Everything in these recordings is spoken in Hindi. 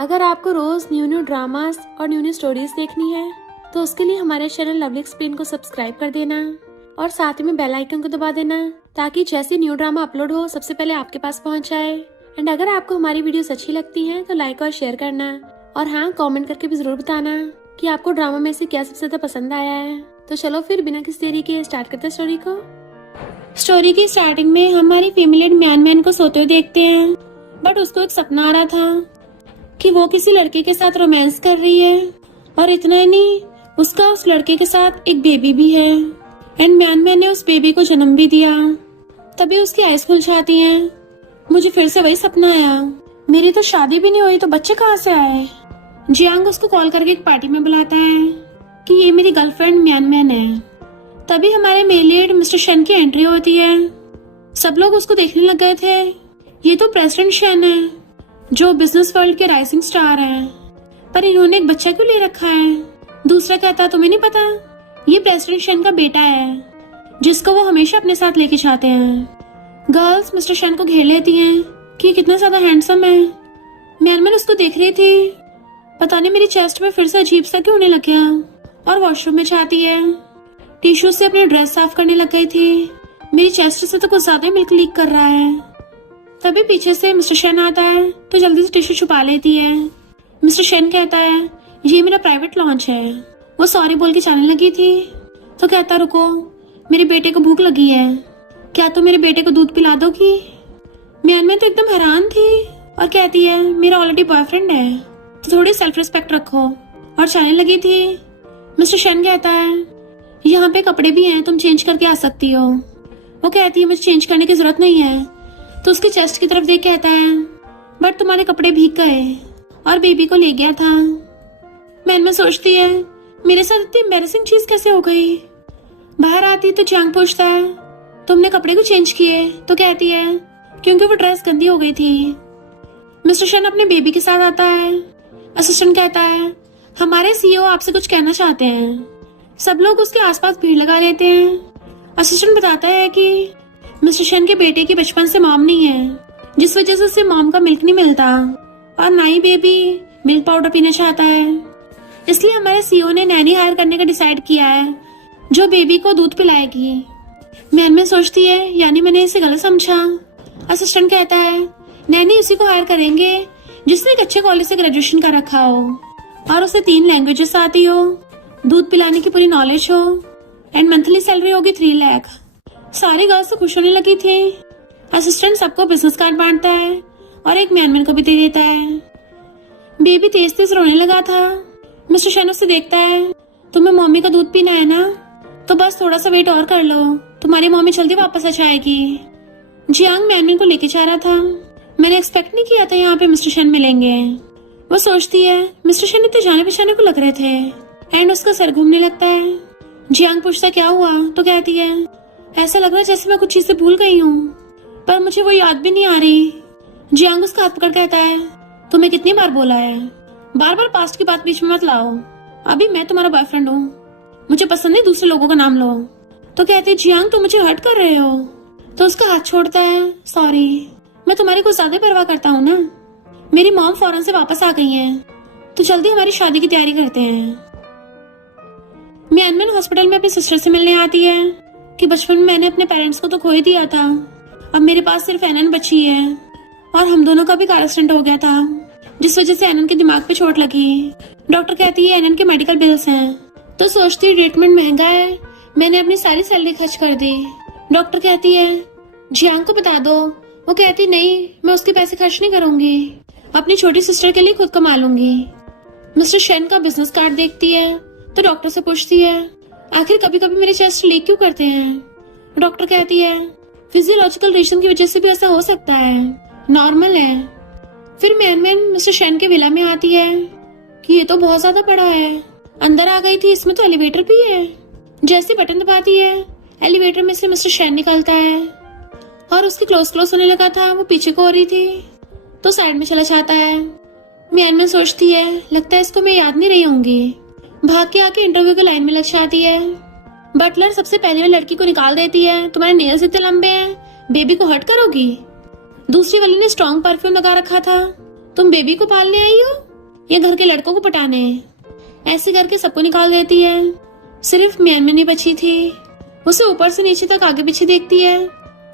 अगर आपको रोज न्यू न्यू ड्रामास और न्यू न्यू स्टोरीज देखनी है तो उसके लिए हमारे चैनल लवली एक्सप्लेन को सब्सक्राइब कर देना और साथ में बेल आइकन को दबा देना ताकि जैसे न्यू ड्रामा अपलोड हो सबसे पहले आपके पास पहुंच जाए। एंड अगर आपको हमारी वीडियोस अच्छी लगती हैं तो लाइक और शेयर करना और हाँ, कमेंट करके भी जरूर बताना कि आपको ड्रामा में से क्या सबसे ज्यादा पसंद आया है। तो चलो फिर बिना किसी देरी के स्टार्ट करते हैं स्टोरी को। स्टोरी की स्टार्टिंग में हमारी फीमेल म्यान को सोते हुए देखते हैं, बट उसको एक सपना आ रहा था कि वो किसी लड़के के साथ रोमांस कर रही है और इतना ही नहीं, उसका उस लड़के के साथ एक बेबी भी है। एंड म्यान ने उस बेबी को जन्म भी दिया। तभी उसकी आइज खुल जाती हैं। मुझे फिर से वही सपना आया, मेरी तो शादी भी नहीं हुई तो बच्चे कहाँ से आए। जियांग उसको कॉल करके एक पार्टी में बुलाता है कि ये मेरी गर्लफ्रेंड म्यान है। तभी हमारे मेल मिस्टर शन की एंट्री होती है। सब लोग उसको देखने लग गए थे। ये तो प्रेसिडेंट शन है जो बिजनेस वर्ल्ड के राइजिंग स्टार हैं, पर इन्होंने एक बच्चा क्यों ले रखा है। दूसरा कहता, तुम्हें नहीं पता ये प्रेसिडेंट शन का बेटा है जिसको वो हमेशा अपने साथ लेके जाते हैं। गर्ल्स मिस्टर शन को घेर लेती हैं कि कितना ज्यादा हैंडसम है। म्यान उसको देख रही थी। पता नहीं मेरी चेस्ट में फिर से अजीब सा क्यों होने लग गया और वॉशरूम में जाती है। टिश्यू से अपनी ड्रेस साफ करने लग गई थी। मेरी चेस्ट से तो कुछ ज्यादा मिल्क लीक कर रहा है। तभी पीछे से मिस्टर शन आता है तो जल्दी से टिश्यू छुपा लेती है। मिस्टर शन कहता है, ये मेरा प्राइवेट लॉन्च है। वो सॉरी बोल के जाने लगी थी तो कहता, रुको, मेरे बेटे को भूख लगी है, क्या तुम मेरे बेटे को दूध पिला दोगी। म्यान तो एकदम हैरान थी और कहती है, मेरा ऑलरेडी बॉयफ्रेंड है तो थोड़ी सेल्फ रिस्पेक्ट रखो, और जाने लगी थी। मिस्टर शन कहता है, यहाँ पे कपड़े भी हैं, तुम चेंज करके आ सकती हो। वो कहती है, मुझे चेंज करने की जरूरत नहीं है। तो उसके चेस्ट की तरफ देख कहता है, बट तुम्हारे कपड़े भीग गए और बेबी को ले गया था। मैन सोचती है, मेरे साथ इतनी एम्बैरेसिंग चीज कैसे हो गई। बाहर आती तो जियांग पूछता है, तुमने कपड़े क्यों चेंज किए। तो कहती है, क्योंकि वो ड्रेस गंदी हो गई थी। मिस्टर शन अपने बेबी के साथ आता है। असिस्टेंट कहता है, हमारे सीईओ आपसे कुछ कहना चाहते हैं। सब लोग उसके आसपास भीड़ लगा लेते हैं। असिस्टेंट बताता है कि मिस्टर शन के बेटे की बचपन से मॉम नहीं है, जिस वजह से उसे मॉम का मिल्क नहीं मिलता और ना ही बेबी मिल्क पाउडर पीना चाहता है। इसलिए हमारे सीईओ ने नैनी हायर करने का डिसाइड किया है जो बेबी को दूध पिलाएगी। मैन सोचती है, यानी मैंने इसे गलत समझा। असिस्टेंट कहता है, नैनी उसी को हायर करेंगे जिसने एक अच्छे कॉलेज से ग्रेजुएशन कर रखा हो और उसे 3 लैंग्वेजेस आती हो, दूध पिलाने की पूरी नॉलेज हो, एंड मंथली सैलरी होगी 3 लाख। सारी गर्ल्स तो खुश होने लगी थी। असिस्टेंट सबको बिजनेस कार्ड बांटता है और एक म्यान को भी दे देता है। बेबी तेज तेज रोने लगा था। मिस्टर शन उससे देखता है, तुम्हें मम्मी का दूध पीना है ना, तो बस थोड़ा सा वेट और कर लो, तुम्हारी मम्मी जल्दी वापस आ जाएगी। जियांग म्यान को लेके जा रहा था। मैंने एक्सपेक्ट नहीं किया था यहाँ पे मिस्टर शन मिलेंगे। वो सोचती है, मिस्टर शन इतने जाने पहचाने को लग रहे थे। एंड उसका सर घूमने लगता है। जियांग पूछता, क्या हुआ। तो कहती है, ऐसा लग रहा है जैसे मैं कुछ चीजें भूल गई हूँ, पर मुझे वो याद भी नहीं आ रही। जियांग उसका हाथ पकड़ कहता है, तुम्हें कितनी बार बोला है, बार बार पास्ट की बात बीच में मत लाओ। अभी मैं तुम्हारा बॉयफ्रेंड हूँ, मुझे पसंद नहीं दूसरे लोगों का नाम लो। तो कहती है, जियांग तुम मुझे हर्ट कर रहे हो। तो उसका हाथ छोड़ता है, सॉरी, मैं तुम्हारी कुछ ज्यादा परवाह करता हूँ ना। मेरी मॉम फॉरेन से वापस आ गई है तो जल्दी हमारी शादी की तैयारी करते हैं। म्यान हॉस्पिटल में अपनी सिस्टर से मिलने आती है कि बचपन में मैंने अपने पेरेंट्स को तो खो ही दिया था, अब मेरे पास सिर्फ एनन बची है और हम दोनों का भी कार एक्सीडेंट हो गया था जिस वजह से एनन के दिमाग पे चोट लगी। डॉक्टर कहती है एनन के मेडिकल बिल्स हैं। तो सोचती है ट्रीटमेंट महंगा है, मैंने अपनी सारी सैलरी खर्च कर दी। डॉक्टर कहती है, जियांग को बता दो। वो कहती, नहीं, मैं उसके पैसे खर्च नहीं करूंगी, अपनी छोटी सिस्टर के लिए खुद कमा लूंगी। मिस्टर शन का बिजनेस कार्ड देखती है तो डॉक्टर से पूछती है, आखिर कभी कभी मेरे चेस्ट लीक क्यों करते हैं। डॉक्टर कहती है, फिजियोलॉजिकल रीजन की वजह से भी ऐसा हो सकता है, नॉर्मल है। फिर मैन मिस्टर शन के विला में आती है कि ये तो बहुत ज्यादा बड़ा है। अंदर आ गई थी, इसमें तो एलिवेटर भी है। जैसे बटन दबाती है, एलिवेटर में से मिस्टर शन निकलता है और उसकी क्लोज होने लगा था, वो पीछे को हो रही थी तो साइड में चला जाता है। म्यान सोचती है, लगता है इसको मैं याद नहीं रही होंगी। भाग के आके इंटरव्यू की लाइन में लग जाती है। बटलर सबसे पहले वाली लड़की को निकाल देती है, तुम्हारे नेल्स इतने लंबे हैं, बेबी को हर्ट करोगी। दूसरी वाली ने स्ट्रॉन्ग परफ्यूम लगा रखा था, तुम बेबी को पालने आई हो। ये घर के लड़कों को पटाने। ऐसे करके सबको निकाल देती है। सिर्फ म्यानमन ही बची थी। उसे ऊपर से नीचे तक आगे पीछे देखती है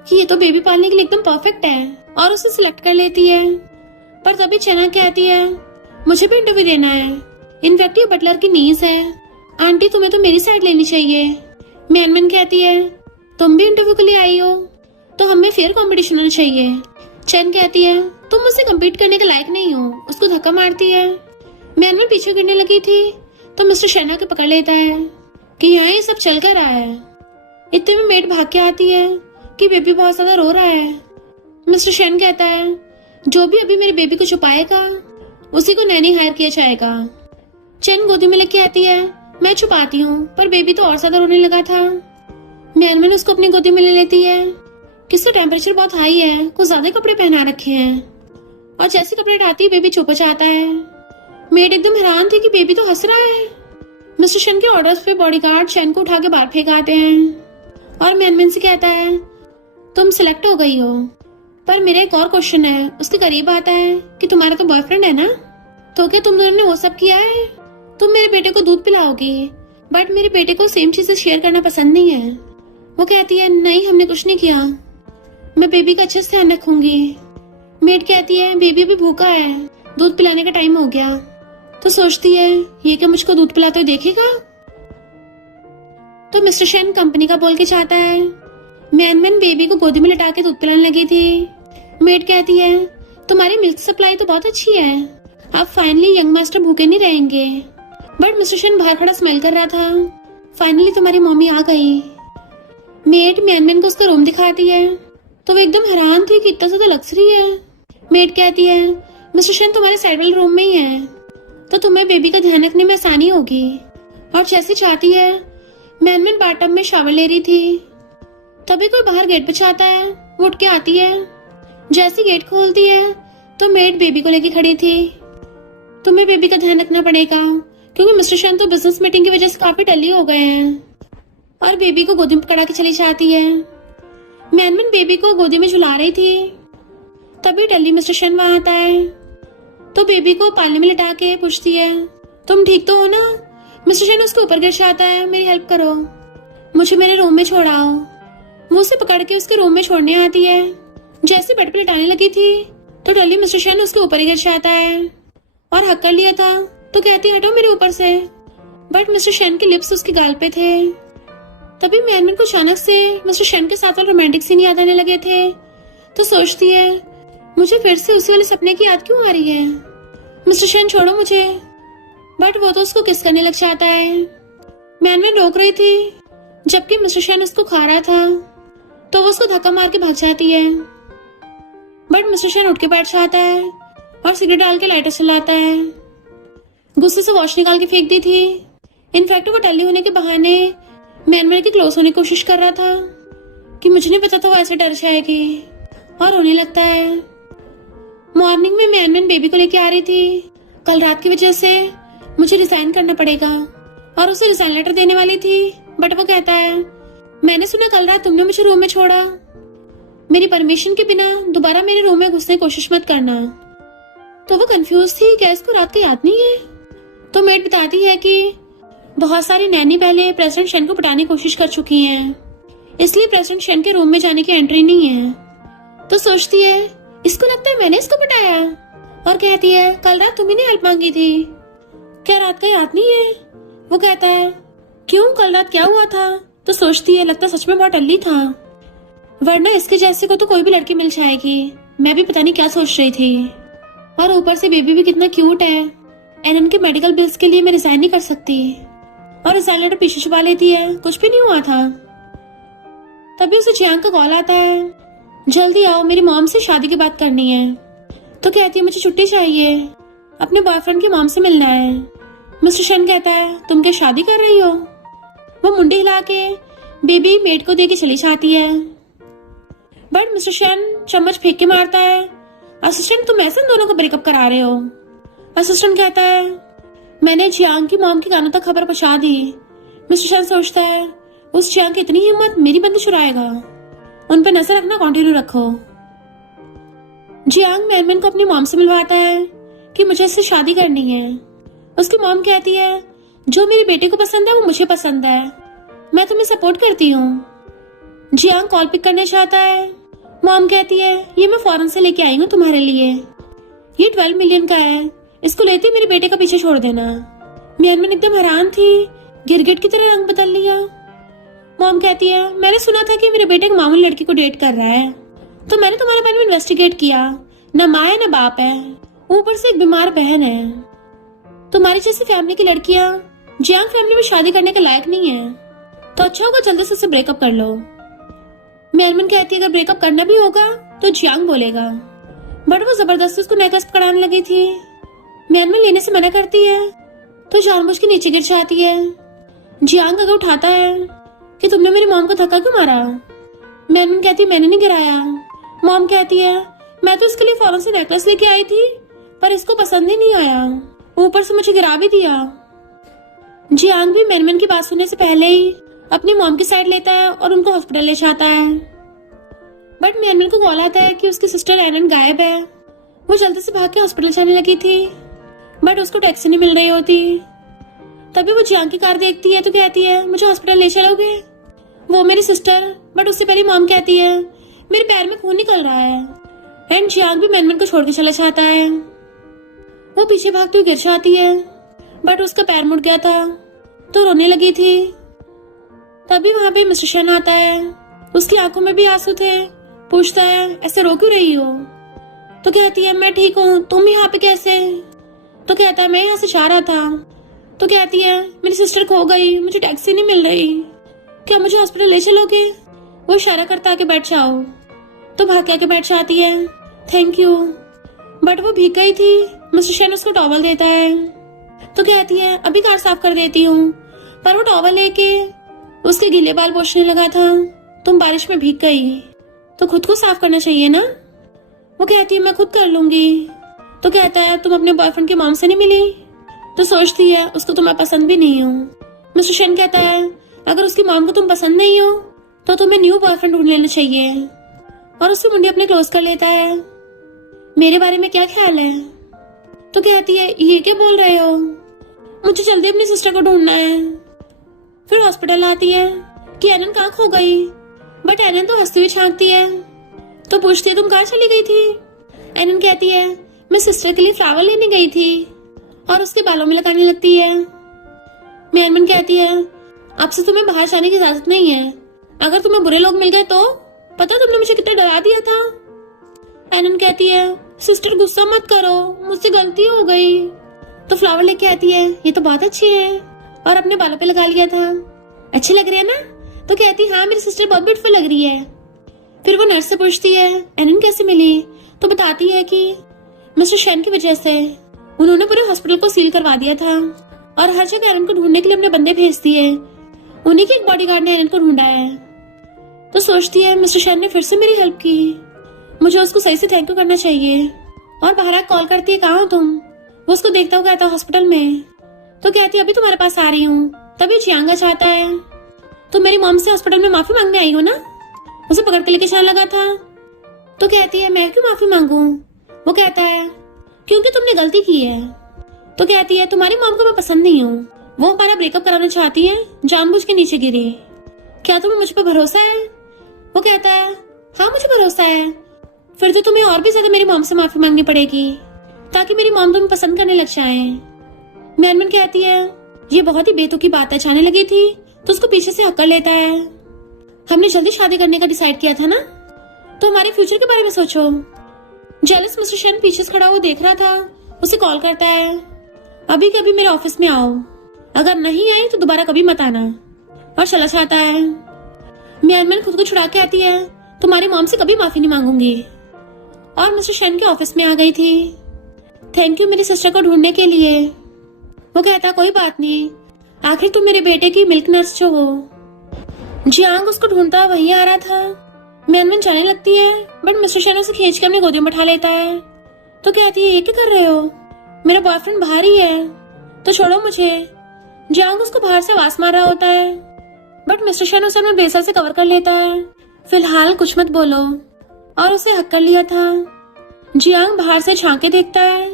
कि ये तो बेबी पालने के लिए एकदम परफेक्ट है और उसे सिलेक्ट कर लेती है। पर तभी चना कहती है मुझे भी इंटरव्यू देना है। इनफैक्ट ये बटलर की नीज है। आंटी तुम्हें तो मेरी साइड लेनी चाहिए। म्यानमन कहती है तुम भी इंटरव्यू के लिए आई हो तो हमें फेयर कंपटीशन होना चाहिए। चैन कहती है तुम मुझसे कम्पीट करने के लायक नहीं हो। उसको धक्का मारती है। म्यानमन पीछे गिरने लगी थी तो मिस्टर शैन आके पकड़ लेता है कि यहाँ ये सब चल कर रहा है। इतने में मेड भाग के आती है कि बेबी बहुत ज्यादा रो रहा है। मिस्टर शैन कहता है जो भी अभी मेरे बेबी को छुपाएगा उसी को नैनी हायर किया जाएगा। चैन गोदी में लेके आती है। मैं छुपाती हूँ पर बेबी तो और ज्यादा रोने लगा था। म्यानमन उसको अपनी गोदी में ले लेती है। किसका टेम्परेचर बहुत हाई है, कुछ ज्यादा कपड़े पहना रखे हैं और जैसे कपड़े हटाती है बेबी चुप हो जाता है। मेड एकदम हैरान थी कि बेबी तो हंस रहा है। मिस्टर शन के ऑर्डर्स पे बॉडीगार्ड चैन को उठा के बाहर फेंक आते हैं और म्यानमन से कहता है तुम सिलेक्ट हो गई हो पर मेरा एक और क्वेश्चन है। उसके करीब आता है कि तुम्हारा तो बॉयफ्रेंड है ना, तो क्या तुम दोनों ने वो सब किया है? तुम मेरे बेटे को दूध पिलाओगी बट मेरे बेटे को सेम चीजें शेयर करना पसंद नहीं है। वो कहती है नहीं हमने कुछ नहीं किया, मैं बेबी का अच्छे से ध्यान रखूंगी। मेड कहती है बेबी भी भूखा है, दूध पिलाने का टाइम हो गया। तो सोचती है ये क्या मुझको दूध पिलाते हुए देखेगा। तो मिस्टर शैन कंपनी का बोल के चाहता है। म्यानमन बेबी को गोदी में लटा के दूध पिलाने लगी थी। मेड कहती है तुम्हारी मिल्क सप्लाई तो बहुत अच्छी है, अब फाइनली यंग मास्टर भूखे नहीं रहेंगे। बट मिस्टर शैन बाहर खड़ा स्मेल कर रहा था। फाइनली तुम्हारी मम्मी आ गई। मेड म्यानमन को उसका रूम दिखाती है तो वो एकदम हैरान थी कि इतना ज्यादा लग्जरी है। मेड कहती है मिस्टर शैन तुम्हारे साइड वाले रूम में ही है तो तुम्हें बेबी का ध्यान रखने में आसानी होगी। और जैसे चाहती है म्यानमन बाथटब में शावर ले रही थी तभी कोई बाहर गेट बजाता है। वो उठ के आती है। जैसी गेट खोलती है तो मेड बेबी को लेके खड़ी थी। तुम्हें बेबी का ध्यान रखना पड़ेगा क्योंकि मिस्टर शैन तो बिजनेस मीटिंग की वजह से काफी टल्ली हो गए हैं। और बेबी को गोदी में पकड़ा के चली जाती है। म्यानमन बेबी को गोदी में झुला रही थी तभी टल्ली मिस्टर शैन वहां आता है तो बेबी को पालने में लिटा के पूछती है तुम ठीक तो हो ना। मिस्टर शैन उसके ऊपर गिर जाता है मेरी हेल्प करो, मुझे मेरे रूम में छोड़ाओ। मुंह से पकड़ के उसके रूम में छोड़ने आती है। जैसे बेड पे लिटाने लगी थी तो टल्ली मिस्टर शैन उसके ऊपर ही गिर जाता है और हक कर लिया था तो कहती हटो मेरे ऊपर से। बट मिस्टर शैन के लिप्स उसके गाल पे थे। तभी म्यानमन को अचानक से मिस्टर शैन के साथ रोमांटिक सीन याद आने लगे थे तो सोचती है मुझे फिर से उसी वाले सपने की याद क्यों आ रही है। मिस्टर शैन छोड़ो मुझे। बट वो तो उसको किस करने लग जाता है। म्यानमन रोक रही थी जबकि मिस्टर शैन उसको खा रहा था तो वो उसको धक्का मार के भाग जाती है। बट मिस्टर शैन उठ के बैठ जाता है और सिगरेट डाल के लाइटर चलाता है। गुस्से से वॉच निकाल के फेंक दी थी। इनफैक्ट वो टल्ली होने के बहाने म्यानमन के क्लोज होने की कोशिश कर रहा था कि मुझे नहीं पता था वो ऐसे डर जाएगी और रोने लगता है। मॉर्निंग में म्यानमन बेबी को लेके आ रही थी। कल रात की वजह से मुझे रिजाइन करना पड़ेगा और उसे रिजाइन लेटर देने वाली थी बट वो कहता है मैंने सुना कल रात तुमने मुझे रूम में छोड़ा, मेरी परमिशन के बिना दोबारा मेरे रूम में घुसने की कोशिश मत करना। तो वो कंफ्यूज थी क्या इसको रात की याद नहीं है। तो मेड बताती है कि बहुत सारी नैनी पहले प्रेसिडेंट शैन को पटाने की कोशिश कर चुकी हैं, इसलिए प्रेसिडेंट शैन के रूम में जाने की एंट्री नहीं है। तो सोचती है इसको लगता है मैंने इसको पटाया और कहती है कल रात तुम्ही ने हेल्प मांगी थी, क्या रात का याद नहीं है। वो कहता है क्यों कल रात क्या हुआ था। तो सोचती है लगता सच में बहुत टल्ली था, वरना इसके जैसे को तो कोई भी लड़की मिल जाएगी। मैं भी पता नहीं क्या सोच रही थी और ऊपर से बेबी भी कितना क्यूट है। एनन के मेडिकल बिल्स के लिए मैं रिजाइन नहीं कर सकती और रिजाइन लेटर पीछे छुपा लेती है, कुछ भी नहीं हुआ था। तभी उसे जियांग का कॉल आता है जल्दी आओ मेरी मॉम से शादी की बात करनी है। तो कहती है मुझे छुट्टी चाहिए, अपने बॉयफ्रेंड की मॉम से मिलना है। मिस्टर शैन कहता है तुम क्या शादी कर रही हो। वो मुंडी हिला के बेबी मेड को दे के चली जाती है। बट मिस्टर शैन चम्मच फेंक के मारता है असिस्टेंट तुम ऐसे दोनों को ब्रेकअप करा रहे हो। असिस्टेंट कहता है मैंने जियांग की मॉम के कानों तक खबर पहुंचा दी। मिस्टर शैन सोचता है उस जियांग की इतनी हिम्मत मेरी बंदी चुराएगा, उन पर नजर रखना कंटिन्यू रखो। जियांग म्यानमन को अपनी मॉम से मिलवाता है कि मुझे इससे शादी करनी है। उसकी मॉम कहती है जो मेरे बेटे को पसंद है वो मुझे पसंद है, मैं तुम्हें सपोर्ट करती हूँ। जियांग कॉल पिक करना चाहता है। मॉम कहती है ये मैं फॉरेन से लेके आई हूँ तुम्हारे लिए, ये 12 मिलियन का है, इसको लेते मेरे बेटे का पीछे छोड़ देना। मियानमन एकदम हैरान थी, गिरगिट की तरह रंग बदल लिया। मॉम कहती है मैंने सुना था कि मेरे बेटे एक मामूली लड़की को डेट कर रहा है, तो मैंने तुम्हारे बारे में इन्वेस्टिगेट किया। न माँ है न बाप है, ऊपर से एक बीमार बहन है। तुम्हारी जैसी फैमिली की लड़कियां जियांग फैमिली में शादी करने के लायक नहीं है, तो अच्छा होगा जल्दी से उससे ब्रेकअप कर लो। मियानमन कहती है अगर ब्रेकअप करना भी होगा तो जियांग बोलेगा, बट वो जबरदस्ती उसको नेकलेस पकड़ाने लगी थी। मियानमन लेने से मना करती है तो जानबूझ के नीचे गिर जाती है। जियांग अगर उठाता है कि तुमने मेरी मॉम को धक्का क्यों मारा। मियानमन कहती है मैंने नहीं गिराया। मॉम कहती है मैं तो इसके लिए फौरन से नेकलेस लेके आई थी, पर इसको पसंद ही नहीं आया, ऊपर से मुझे गिरा भी दिया। जियांग भी मियानमन की बात सुनने से पहले ही अपनी मॉम की साइड लेता है और उनको हॉस्पिटल ले जाता है। बट मियानमन को कॉल आता है कि उसकी सिस्टर एनन गायब है। वो जल्दी से भाग के हॉस्पिटल जाने लगी थी, बट उसको टैक्सी नहीं मिल रही होती। तभी वो जियांग की कार देखती है तो कहती है मुझे हॉस्पिटल ले चलोगे। वो मेरी सिस्टर, बट उससे पहले मॉम कहती है मेरे पैर में खून निकल रहा है। एंड जियांग भी मियानमन को छोड़ के चला जाता है। वो पीछे भागती हुई गिर जाती है, बट उसका पैर मुड़ गया था तो रोने लगी थी। तभी वहां पे मिस्टर शन आता है, उसकी आंखों में भी आंसू थे। पूछता है ऐसे रो क्यों रही हो। तो कहती है मैं ठीक हूँ, तुम यहाँ पे कैसे। तो कहता है मैं यहाँ से जा रहा था। तो कहती है मेरी सिस्टर खो गई, मुझे टैक्सी नहीं मिल रही, क्या मुझे हॉस्पिटल ले चलोगे। वो इशारा करता है कि बैठ जाओ। तो भाग के आके बैठ जाती है, थैंक यू। बट वो भीग गई थी। मिस्टर शेन उसको टॉवल देता है तो कहती है अभी कार साफ कर देती हूँ, पर वो टॉवल लेके उसके गीले बाल पोंछने लगा था। तुम बारिश में भीग गई तो खुद को साफ करना चाहिए ना। वो कहती है मैं खुद कर लूंगी। तो कहता है तुम अपने बॉयफ्रेंड की मॉम से नहीं मिली। तो सोचती है उसको तो मैं पसंद भी नहीं हूँ। मिस्टर शेन कहता है अगर उसकी मॉम को तुम पसंद नहीं हो तो तुम्हें न्यू बॉयफ्रेंड ढूंढ लेना चाहिए, और उसकी मुंडी अपने क्लोज कर लेता है। मेरे बारे में क्या ख्याल है। तो कहती है ये क्या बोल रहे हो, मुझे जल्दी अपनी सिस्टर को ढूंढना है। फिर हॉस्पिटल आती है कि एनन कहाँ खो गई, बट एनन तो हंसती हुई झांकती है। तो पूछती है तुम कहाँ चली गई थी। एनन कहती है मैं सिस्टर के लिए फ्लावर लेने गई थी, और उसके बालों में लगाने लगती है। मियानमन कहती है अब से तुम्हें बाहर जाने की इजाजत नहीं है, अगर तुम्हें बुरे लोग मिल गए तो। पता तुमने मुझे कितना डरा दिया था। एनन कहती है सिस्टर गुस्सा मत करो, मुझसे गलती हो गई। तो फ्लावर लेके आती है, ये तो बहुत अच्छी है, और अपने बालों पे लगा लिया था, अच्छी लग रही है ना। तो कहती हाँ मेरी सिस्टर बहुत ब्यूटीफुल लग रही है। फिर वो नर्स से पूछती है एनन कैसे मिली। तो बताती है कि मिस्टर शेन की वजह से उन्होंने पूरे हॉस्पिटल को सील करवा दिया था, और हर जगह एनन को ढूंढने के लिए अपने बंदे भेज दिए। उन्हीं के एक बॉडीगार्ड ने एनन को ढूंढा है। तो सोचती है मिस्टर शेन ने फिर से मेरी हेल्प की, मुझे उसको सही से थैंक यू करना चाहिए। और बाहर कॉल करती है कहाँ हो तुम। वो उसको देखता हुआ कहता है हॉस्पिटल में। तो कहती है अभी तुम्हारे पास आ रही हूँ। तभी जियांग चाहता है तो मेरी मॉम से हॉस्पिटल में माफी मांगने आई हो ना। उसे पकड़ के लेके जाने लगा था। तो कहती है मैं क्यों माफी मांगू। वो कहता है क्योंकि तुमने गलती की है। तो कहती है तुम्हारी मॉम को मैं पसंद नहीं हूँ, वो हमारा ब्रेकअप कराना चाहती है, जानबूझ के नीचे गिरी। क्या तुम्हें मुझ पर भरोसा है। वो कहता है हाँ मुझे भरोसा है। फिर तो तुम्हें और भी ज्यादा मेरी मॉम से माफी मांगनी पड़ेगी, ताकि मेरी मॉम तुम्हें पसंद करने लग जाए। मियानमन कहती है ये बहुत ही बेतुकी बात है, जाने लगी थी तो उसको पीछे से हक कर लेता है। हमने जल्दी शादी करने का डिसाइड किया था ना, तो हमारे फ्यूचर के बारे में सोचो। जेलस मिस्टर शेन पीछे से खड़ा हुआ देख रहा था। उसे कॉल करता है अभी कभी मेरे ऑफिस में आओ, अगर नहीं आई तो दोबारा कभी मत आना, और चला जाता है। मियानमन खुद को छुड़ा के आती है तुम्हारी मॉम से कभी माफी नहीं मांगूंगी, और मिस्टर शेन के ऑफिस में आ गई थी। थैंक यू मेरी सिस्टर को ढूंढने के लिए। वो कहता कोई बात नहीं, आखिर तुम मेरे बेटे की मिल्क नर्स जो हो। जियांग उसको ढूंढता वहीं आ रहा था। मियानमन जाने लगती है, बट मिस्टर शेन उसे खींच के अपनी गोदी में बैठा लेता है। तो कहती है ये क्या कर रहे हो, मेरा बॉयफ्रेंड बाहर ही है, तो छोड़ो मुझे। जियांग उसको बाहर से आवाज मार रहा होता है, बट मिस्टर शेन उसे अपने ब्रेसर से कवर कर लेता है। फिलहाल कुछ मत बोलो, और उसे हक कर लिया था। जियांग बाहर से झांक के देखता है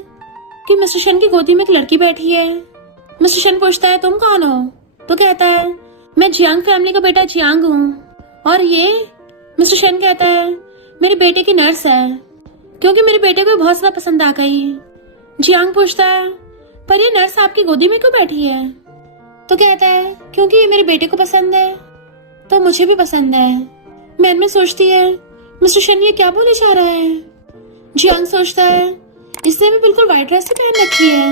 कि मिस्टर शन की गोदी में एक लड़की बैठी है। मिस्टर शन पूछता है तुम कौन हो? तो कहता है मैं जियांग फैमिली का बेटा जियांग हूँ। और ये? मिस्टर शन कहता है मेरे बेटे की नर्स है, क्योंकि मेरे बेटे को बहुत ज्यादा पसंद आ गई। जियांग पूछता है पर ये नर्स आपकी गोदी में क्यों बैठी है? तो कहता है क्योंकि ये मेरे बेटे को पसंद है तो मुझे भी पसंद है। मैनमैन सोचती है मिस्टर शन ये क्या बोले जा रहा है। जियांग सोचता है इसने भी बिल्कुल व्हाइट ड्रेस ही पहन रखी है।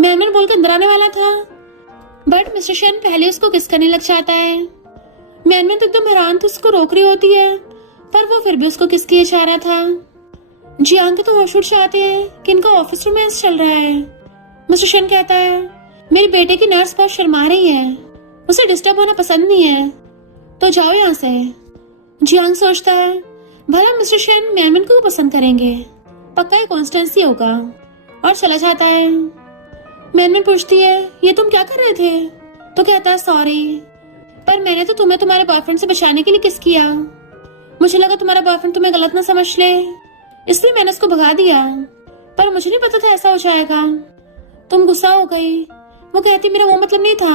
मैनमैन बोलकर अंदर आने वाला था, बट मिस्टर शन पहले उसको किस करने लग जाता है। मैनमैन तो एकदम हैरान तो उसको रोक रही होती है, पर वो फिर भी उसको किस किए जा रहा था। जियांग के तो होश उड़ जाते हैं कि इनका ऑफिस रोमांस चल रहा है। मिस्टर शन कहता है मेरे बेटे की नर्स बहुत शर्मा रही है, उसे डिस्टर्ब होना पसंद नहीं है, तो जाओ यहाँ से। जियांग सोचता है भला मिस्टर शन मैनमैन को पसंद करेंगे, पक्का ये कॉन्स्टेंसी होगा, और चला जाता है। मैनमैन पूछती है ये तुम क्या कर रहे थे? तो कहता है सॉरी, पर मैंने तो तुम्हें तुम्हारे बॉयफ्रेंड से बचाने के लिए किस किया। मुझे लगा तुम्हारा बॉयफ्रेंड तुम्हें गलत ना समझ ले, इसलिए मैंने उसको भगा दिया, पर मुझे नहीं पता था ऐसा हो जाएगा। तुम गुस्सा हो गई। वो कहती मेरा वो मतलब नहीं था।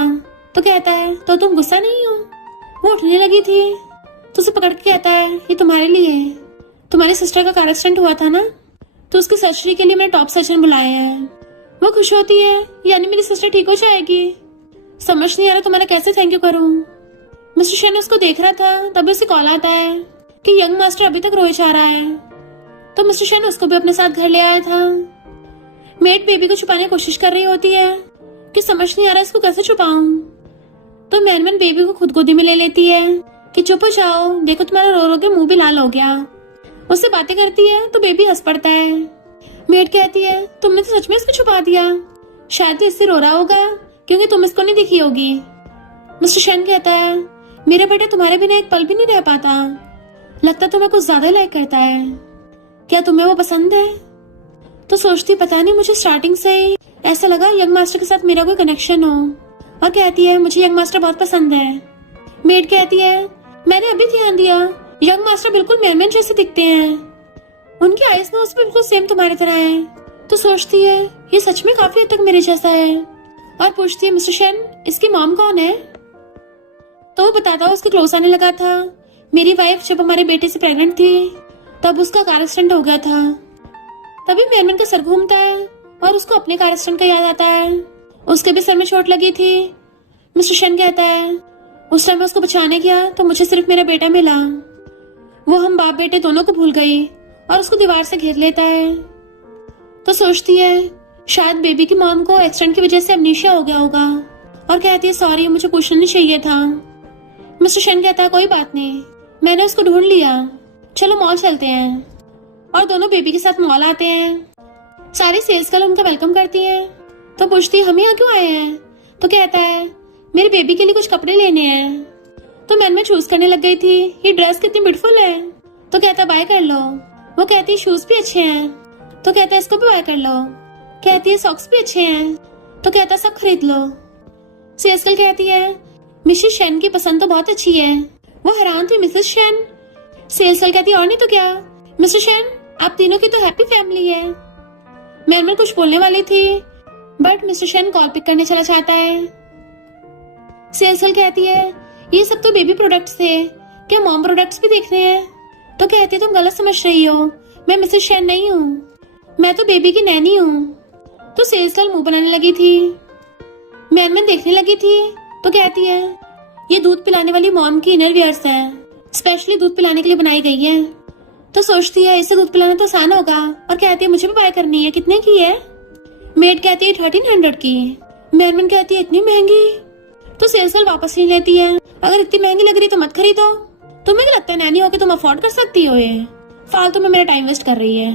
तो कहता है तो तुम गुस्सा नहीं हो? वो उठने लगी थी तो उसे पकड़ के कहता है ये तुम्हारे लिए, तुम्हारी सिस्टर का कार एक्सीडेंट हुआ था ना, तो उसकी सर्जरी के लिए मैंने टॉप सर्जन बुलाया है। वो खुश होती है यानी मेरी सिस्टर ठीक हो जाएगी। समझ नहीं आ रहा तुम्हारा कैसे थैंक यू करूं। मिस्टर शन उसको देख रहा था, तभी उसे कॉल आता है कि यंग मास्टर अभी तक रोए जा रहा है। तो मिस्टर शन उसको भी अपने साथ घर ले आया था। मेड बेबी को छुपाने की कोशिश कर रही होती है कि समझ नहीं आ रहा इसको कैसे छुपाऊं। तो मैनमैन बेबी को खुद गोदी में ले लेती है कि चुप हो जाओ, देखो तुम्हारा रो रो के मुंह भी लाल हो गया। उससे बातें करती है तो बेबी हंस पड़ता है। मेड कहती है तुमने तो सच में इसको छुपा दिया, शायद तो इससे रो रहा होगा क्योंकि तुम इसको नहीं दिखी होगी। मिस्टर शन कहता है मेरा बेटा तुम्हारे बिना एक पल भी नहीं रह पाता, लगता तुम्हें कुछ ज्यादा लाइक करता है, क्या तुम्हें वो पसंद है? तो सोचती पता नहीं मुझे स्टार्टिंग से ही ऐसा लगा यंग मास्टर के साथ मेरा कोई कनेक्शन हो, और कहती है मुझे यंग मास्टर बहुत पसंद है। मेड कहती है मैंने अभी ध्यान दिया यंग मास्टर बिल्कुल मैनमैन जैसे दिखते हैं, उनकी आईज नोज भी बिल्कुल सेम तुम्हारी तरह है। तो सोचती है ये सच में काफी हद तक मेरे जैसा है, और पूछती है मिस्टर शन इसकी मॉम कौन है? तो वो बताता उसके क्लोज आने लगा था मेरी वाइफ जब हमारे बेटे से प्रेग्नेंट थी तब उसका कार एक्सीडेंट हो गया था। तभी मैनमैन का सर घूमता है और उसको अपने कार एक्सीडेंट का याद आता है, उसके भी सर में चोट लगी थी। मिस्टर शन कहता है उस टाइम मैं उसको बचाने गया तो मुझे सिर्फ मेरा बेटा मिला, वो हम बाप बेटे दोनों को भूल गई और उसको दीवार से घेर लेता है। तो सोचती है शायद बेबी की मॉम को एक्सीडेंट की वजह से अमनीशिया हो गया होगा, और कहती है सॉरी मुझे पूछना नहीं चाहिए था। मिस्टर शन कहता है कोई बात नहीं, मैंने उसको ढूंढ लिया, चलो मॉल चलते हैं। और दोनों बेबी के साथ मॉल आते हैं। सारी सेल्स गर्ल उनका वेलकम करती है। तो पूछती है हम यहाँ क्यों आए हैं? तो कहता है मेरे बेबी के लिए कुछ कपड़े लेने हैं। तो मैं चूज करने लग गई थी ये ड्रेस कितनी ब्यूटीफुल है। तो कहता बाय कर लो। वो कहती है शूज भी अच्छे हैं। तो कहता है इसको भी बाय कर लो। कहती है सॉक्स भी अच्छे हैं। तो कहता सब खरीद लो। सेल्स गर्ल कहती है मिसेस शेन की पसंद तो बहुत अच्छी है। वो हैरान थी मिसेस शेन। सेल्स गर्ल कहती है और नहीं तो क्या मिस्टर शेन आप तीनों की तो हैप्पी फैमिली है। मैनमैन कुछ बोलने वाली थी but mister Shane call pick करने चला जाता है। सेल्स गर्ल कहती है ये सब तो बेबी प्रोडक्ट्स थे, क्या मॉम प्रोडक्ट्स भी देखने हैं? तो कहती है तुम गलत समझ रही हो, मैं मिसेस शेन नहीं हूँ, मैं तो बेबी की नैनी हूँ। तो सेल्स गर्ल मुंह बनाने लगी थी। मैनमैन देखने लगी थी तो कहती है ये दूध पिलाने वाली मॉम की इनर वियर्स है, स्पेशली दूध पिलाने के लिए बनाई गई है। तो सोचती है इससे दूध पिलाना तो आसान होगा, और कहती है मुझे भी बाय करनी है। कितने की है? मेड कहती है 1300 की। मैनमैन कहती है इतनी महंगी? तो सेल्स गर्ल वापस नहीं लेती है। अगर इतनी महंगी लग रही तो मत खरीदो, तुम्हें क्या लगता है नैनी होके तुम अफोर्ड कर सकती हो? ये फालतू में मेरा टाइम वेस्ट कर रही है।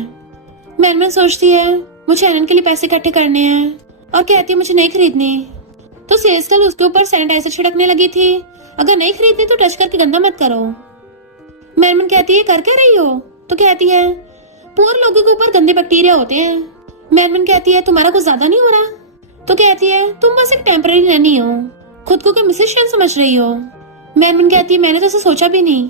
मैनमैन सोचती है मुझे एलन के लिए पैसे इकट्ठे करने हैं, और कहती है मुझे नहीं खरीदनी। तो सेल्स गर्ल उसके ऊपर सैनिटाइजर छिड़कने लगी थी। अगर नहीं खरीदनी तो टच करके गंदा मत करो। मैनमैन कहती है कर क्या रही हो? तो कहती है पुअर लोगों के ऊपर गंदे बैक्टीरिया होते हैं। मैनमैन कहती है तुम्हारा कुछ ज्यादा नहीं हो रहा? तो कहती है तुम बस एक टेम्पररी नैनी हो, खुद को क्या मिसेस शेन समझ रही हो? मैनमैन कहती है मैंने तो ऐसा सोचा भी नहीं,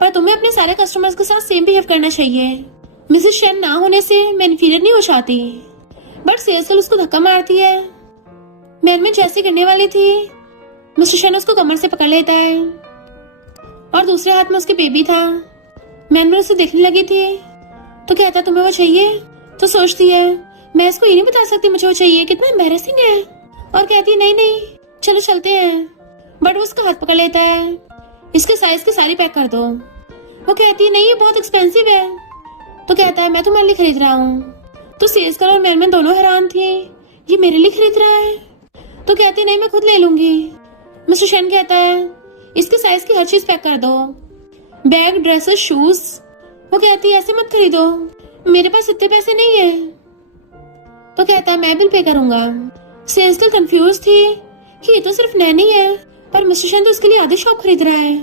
पर तुम्हें अपने सारे कस्टमर्स के साथ सेम बिहेव करना चाहिए। मिसेस शेन ना होने से मैं इंफीरियर नहीं हो जाती। बट सेल्स गर्ल उसको धक्का मारती है। मैनमैन जैसे गिरने वाली थी, मिस्टर शन उसको कमर से पकड़ लेता है और दूसरे हाथ में उसके बेबी था। मैनमैन उसे देखने लगी थी तो कहता तुम्हें वो चाहिए? तो सोचती है मैं इसको ये नहीं बता सकती मुझे वो चाहिए, कितना एम्बैरेसिंग है। और कहती है नहीं नहीं चलो चलते हैं। बट वो उसका हाथ पकड़ लेता है, इसके साइज की सारी पैक कर दो। वो कहती है नहीं ये बहुत एक्सपेंसिव है। तो कहता है मैं तुम्हारे लिए खरीद रहा हूँ। तो सेल्स गर्ल और मैनमैन दोनों हैरान थी, ये मेरे लिए खरीद रहा है। तो कहती है नहीं मैं खुद ले लूंगी। मिस्टर शन कहता है इसके साइज की हर चीज पैक कर दो, बैग, ड्रेसेस, शूज। वो कहती है ऐसे मत खरीदो, मेरे पास इतने पैसे नहीं है। तो कहता है मैं बिल पे करूंगा। सेल्स गर्ल कंफ्यूज थी कि ये तो सिर्फ नैनी है, पर मिस्टर शन तो इसके लिए आधी शॉप खरीद रहा है।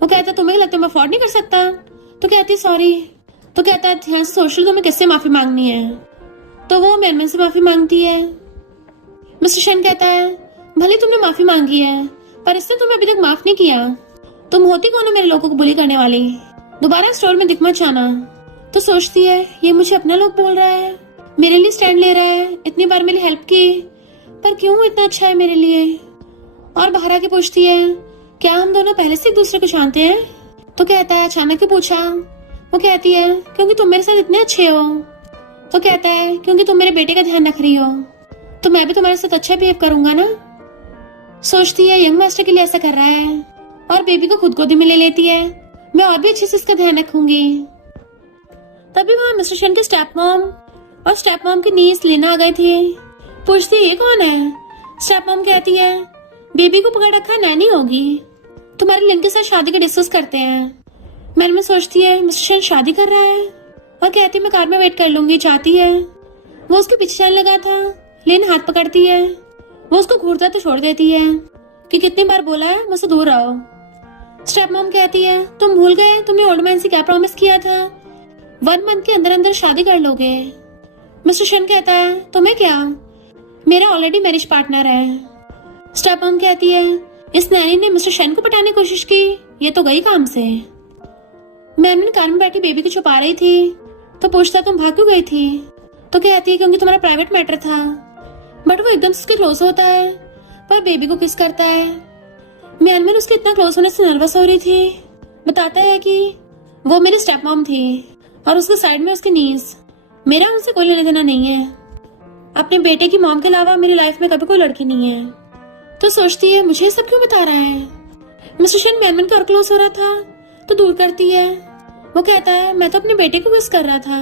वो कहता है तुम्हें लगता है मैं अफोर्ड नहीं कर सकता? तो कहती है सॉरी। तो कहता है ध्यान से सोच लो तुम्हें किससे माफी मांगनी है। तो वो मैनमैन से माफी मांगती है। मिस्टर शन कहता है भले तुमने माफी मांगी है, पर इसने तुम्हें अभी तक माफ नहीं किया। तुम होती कौन हो मेरे लोगों को बुली करने वाली? दोबारा स्टोर में दिख मत जाना। तो सोचती है ये मुझे अपना लोग बोल रहा है, मेरे लिए स्टैंड ले रहा है, इतनी बार मेरी हेल्प की, पर क्यों इतना अच्छा है मेरे लिए। और बाहर आके पूछती है क्या हम दोनों पहले से एक दूसरे को जानते हैं? तो कहता है अचानक ही पूछा। वो कहती है क्योंकि तुम मेरे साथ इतने अच्छे हो। तो कहता है क्योंकि तुम मेरे बेटे का ध्यान रख रही हो, तो मैं भी तुम्हारे साथ अच्छा बिहेव करूंगा ना। सोचती है यंग मास्टर के लिए ऐसा कर रहा है और बेबी को खुद गोदी में ले लेती है, मैं और भी अच्छे से इसका ध्यान रखूंगी। तभी वहाँ मिस्टर शन के स्टेप मॉम और स्टेप मॉम की नीस लेना आ गई थी। पूछती है ये कौन है? स्टेप मॉम कहती है बेबी को पकड़ रखा नैनी होगी, तुम्हारी लिन के साथ शादी का डिस्कस करते हैं। मैंने सोचती है मिस्टर शन शादी कर रहा है और कहती है मैं कार में वेट कर लूंगी। जाती है, वो उसके पीछे चलने लगा था, लिन हाथ पकड़ती है, वो उसको घूरता तो छोड़ देती है कि कितनी बार बोला है मुझसे दूर रहो। स्टेप मॉम कहती है तुम भूल गए तुमने ओल्ड मैन से क्या प्रॉमिस किया था, 1 मंथ के अंदर अंदर शादी कर लोगे। मिस्टर शन कहता है तुम्हें क्या, मेरा ऑलरेडी मैरिज पार्टनर है। स्टेप मॉम कहती है इस नैनी ने मिस्टर शन को पटाने की कोशिश की, ये तो गई काम से। मैनमैन कार में बैठी बेबी को छुपा रही थी तो पूछता तुम भाग क्यों गई थी? तो कहती है क्योंकि तुम्हारा प्राइवेट मैटर था। बट वो एकदम से उसके क्लोज होता है पर बेबी को किस करता है। मैनमैन उसके इतना क्लोज होने से नर्वस हो रही थी। बताता है कि वो मेरी स्टेप मॉम थी और उसके साइड में उसकी नीस, मेरा उनसे कोई लेना देना नहीं है। अपने बेटे की मॉम के अलावा मेरी लाइफ में कभी कोई लड़की नहीं है। तो सोचती है मुझे सब क्यों बता रहा है। मिस्टर शन मैनमैन का और क्लोज हो रहा था तो दूर करती है। वो कहता है मैं तो अपने बेटे को किस कर रहा था,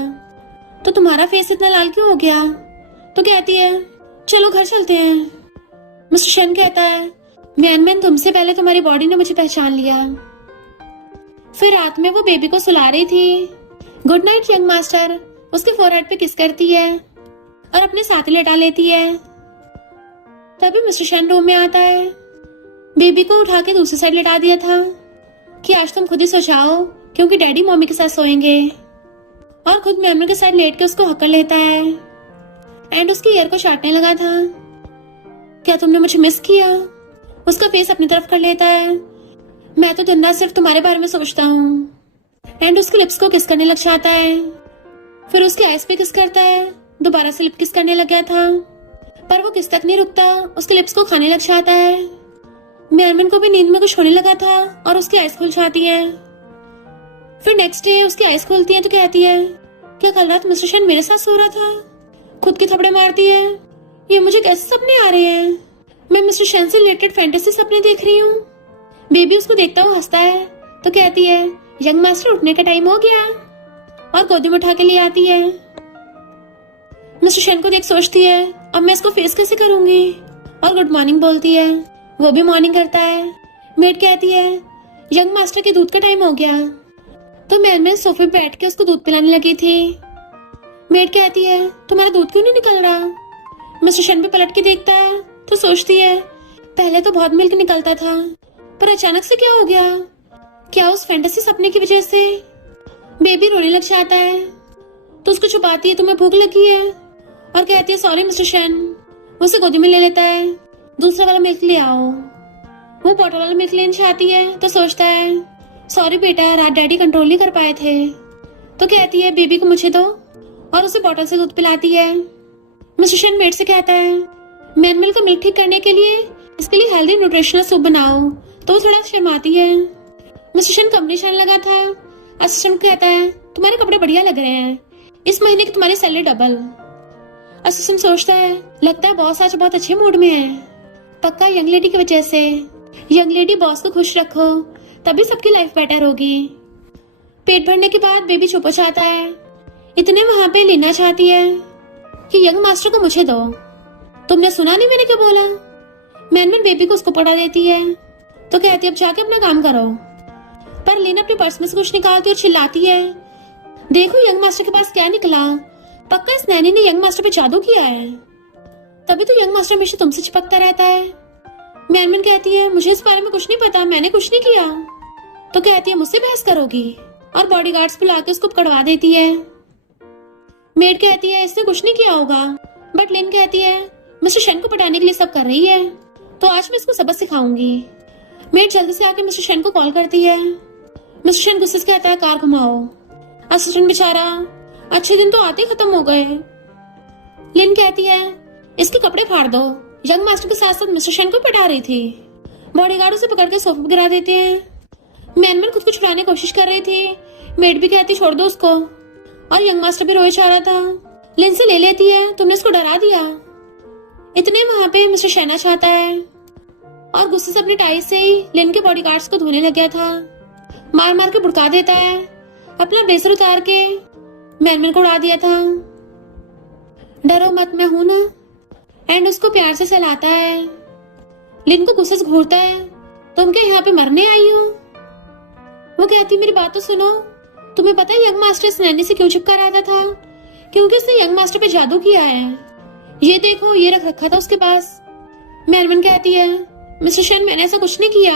तो तुम्हारा फेस इतना लाल क्यों हो गया? तो कहती है चलो घर चलते हैं। मिस्टर शन कहता है मैनमैन तुमसे पहले तुम्हारी बॉडी ने मुझे पहचान लिया। फिर रात में वो बेबी को सुला रही थी। गुड नाइट यंग मास्टर उसके फोरहेड पे किस करती है और अपने साथ लेटा लेती है। तभी मिस्टर शन रूम में आता है। बेबी को उठा के दूसरी साइड लेटा दिया था कि आज तुम खुद ही सो जाओ क्योंकि डैडी मम्मी के साथ सोएंगे, और खुद मैमू के साथ लेट के उसको हकल लेता है एंड उसकी ईयर को चाटने लगा था। क्या तुमने मुझे मिस किया? उसका फेस अपनी तरफ कर लेता है। मैं तो दिन रात सिर्फ तुम्हारे बारे में सोचता हूँ। एंड उसके लिप्स को किस करने लग जाता है। फिर उसके आइस पे किस करता है। दोबारा से लिप किस करने लग गया था पर वो किस तक नहीं रुकता, उसके लिप्स को खाने लग जाता है। मैरमन को भी नींद में कुछ होने लगा था और उसकी आइस खुल जाती है। फिर नेक्स्ट डे उसकी आइस खुलती है तो कहती है क्या कल रात मिस्टर शन मेरे साथ सो रहा था? खुद के थपड़े मारती है। ये मुझे कैसे सपने आ रहे हैं? मैं मिस्टर शन से रिलेटेड फैंटेसी सपने देख रही हूँ। बेबी उसको देखता हुआ हंसता है तो कहती है यंग मास्टर उठने का टाइम हो गया, और गोदी में उठा के ले आती है। मिस्टर शन को देख सोचती है अब मैं इसको फेस कैसे करूंगी, और गुड मॉर्निंग बोलती है। वो भी मॉर्निंग करता है। मेड कहती है यंग मास्टर के दूध का टाइम हो गया। तो मैं सोफे पे बैठ के उसको दूध पिलाने लगी थी। मेड कहती है तुम्हारा दूध क्यों नहीं निकल रहा? मिस्टर शन भी पलट के देखता है तो सोचती है पहले तो बहुत मिल्क निकलता था पर अचानक से क्या हो गया? क्या उस फैंटेसी सपने की वजह से? बेबी रोने लग जाता है तो उसको छुपाती है तुम्हें भूख लगी है, और कहती है सॉरी मिस्टर शन। उसे गोदी में ले लेता है। दूसरा वाला मिल्क ले आओ। वो बॉटल वाला मिल्क लेना चाहती है तो सोचता है सॉरी बेटा रात डैडी कंट्रोल नहीं कर पाए थे। तो कहती है बेबी को मुझे दो, और उसे बॉटल से दूध पिलाती है। मिस्टर शन मेड से कहता है मैनुअल का मिल्क ठीक करने के लिए इसके लिए हेल्दी न्यूट्रिशनल सूप बनाओ, तो वो थोड़ा शर्माती है। मिस्टर शन कंपनी चलने लगा था। असिस्टेंट कहता है तुम्हारे कपड़े बढ़िया लग रहे हैं, इस महीने की तुम्हारी सैलरी डबल। असिस्टेंट सोचता है लगता है बॉस आज बहुत अच्छे मूड में है, पक्का यंग लेडी की वजह से। यंग लेडी बॉस को खुश रखो तभी सबकी लाइफ बेटर होगी। पेट भरने के बाद बेबी चुप हो जाता है। इतने वहां पे लीना चाहती है कि यंग मास्टर को मुझे दो। तुमने सुना नहीं मैंने क्या बोला? मैनमैन बेबी को उसको पढ़ा देती है तो कहती है अब जाके अपना काम करो। पर लीना अपने पर्स में से कुछ निकालती और चिल्लाती है देखो यंग मास्टर के पास क्या निकला, पक्का इस नैनी ने यंग मास्टर पे जादू किया है, तभी तो यंग मास्टर हमेशा तुमसे चिपकता रहता है। मैनमैन कहती है मुझे इस बारे में कुछ नहीं पता, मैंने कुछ नहीं किया। तो कहती है मुझसे बहस करोगी, और बॉडीगार्ड्स बुला के उसको पकड़वा देती है। मेड कहती है इसने कुछ नहीं किया होगा, बट लिन कहती है मिस्टर शन को पटाने के लिए सब कर रही है, तो आज मैं इसको सबक सिखाऊंगी। मेड जल्दी से आके मिस्टर शन को कॉल करती है। मिस्टर शन गुस्से से कहता है कार घुमाओ। असिस्टेंट बेचारा अच्छे दिन तो आते ही खत्म हो गए। लिन कहती है इसके कपड़े फाड़ दो, यंग मास्टर के साथ साथ मिस्टर शन को पटा रही थी। बॉडीगार्ड उसे पकड़ के सोफे पर गिरा देते हैं। मैनमैन खुद को छुड़ाने की कोशिश कर रही थी। मेड भी कहती छोड़ दो उसको, और यंग मास्टर भी रोए जा रहा था। लिन से ले लेती है तुमने उसको डरा दिया। इतने वहां पे मिस्टर शैना चाहता है और गुस्से से अपनी टाई से ही लिन के बॉडीगार्ड्स को धोने लग गया था। मार मार के भुड़का देता है, अपना ब्लेजर उतार के मैनमैन को उड़ा दिया था। डरो मत मैं हूं ना, एंड उसको प्यार से सहलाता है। लिन को गुस्से से घूरता है तुम क्या यहाँ पे मरने आई हो? वो कहती मेरी बात तो सुनो, तुम्हें पता है यंग मास्टर इस नैनी से क्यों चिपका रहता था? क्योंकि उसने यंग मास्टर पे जादू किया है। ये देखो ये रख रखा था उसके पास। मैनमैन कहती है मिस्टर शन मैंने ऐसा कुछ नहीं किया।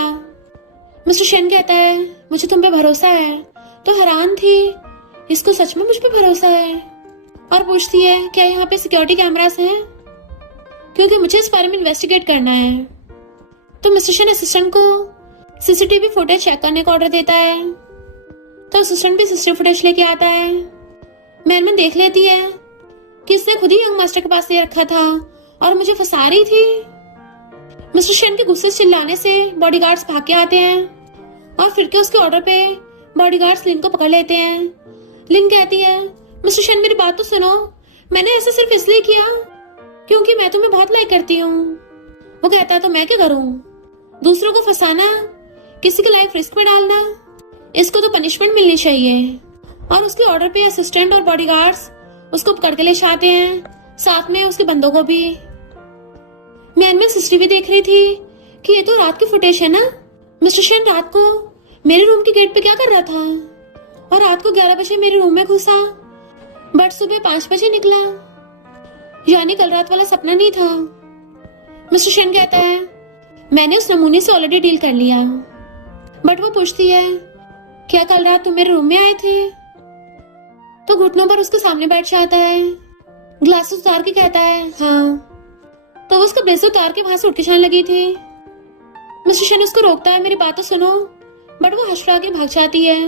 मिस्टर शन कहता है मुझे तुम पे भरोसा है। तो हैरान थी इसको सच में मुझ पे भरोसा है, और पूछती है क्या यहाँ पे सिक्योरिटी कैमरास हैं, क्योंकि मुझे इस बारे में इन्वेस्टिगेट करना है। तो मिस्टर शन असिस्टेंट को सीसीटीवी फुटेज चेक करने का ऑर्डर देता है, तो असिस्टेंट भी सीसीटीवी फुटेज लेके आता है। मैनमैन देख लेती है कि इसने खुद ही यंग मास्टर के पास ले रखा था और मुझे फंसा रही थी। मिस्टर शन के गुस्से से चिल्लाने से बॉडीगार्ड्स भाग के आते हैं, और फिर के उसके ऑर्डर पे बॉडीगार्ड्स लिन को पकड़ लेते हैं। लिन कहती है मिस्टर शन मेरी बात तो सुनो, मैंने ऐसा सिर्फ इसलिए किया क्योंकि मैं तुम्हें बहुत लाइक करती हूँ। वो कहता है तो मैं क्या करूँ? दूसरों को फंसाना, किसी की लाइफ रिस्क में डालना, इसको तो पनिशमेंट मिलनी चाहिए। और उसके ऑर्डर पे असिस्टेंट और बॉडीगार्ड्स उसको पकड़ के ले जाते हैं, साथ में उसके बंदों को भी। मैनमैन सीसीटीवी देख रही थी कि ये तो रात की फुटेज है ना। मिस्टर शन रात को मेरे रूम के गेट पे क्या कर रहा था, और रात को 11 बजे मेरे रूम में घुसा, बट सुबह 5 बजे निकला, यानी कल रात वाला सपना नहीं था। मिस्टर शन कहता है मैंने उस नमूने से ऑलरेडी डील कर लिया। बट वो पूछती है क्या कल रात तुम मेरे रूम में आए थे? तो घुटनों पर उसके सामने बैठ जाता है, ग्लासेस उतार के कहता है हाँ। तो वो उसका ब्लेजर उतार के वहां से उठ के जाने लगी थी। मिस्टर शन उसको रोकता है मेरी बात तो सुनो, बट वो हंसला के भाग जाती है।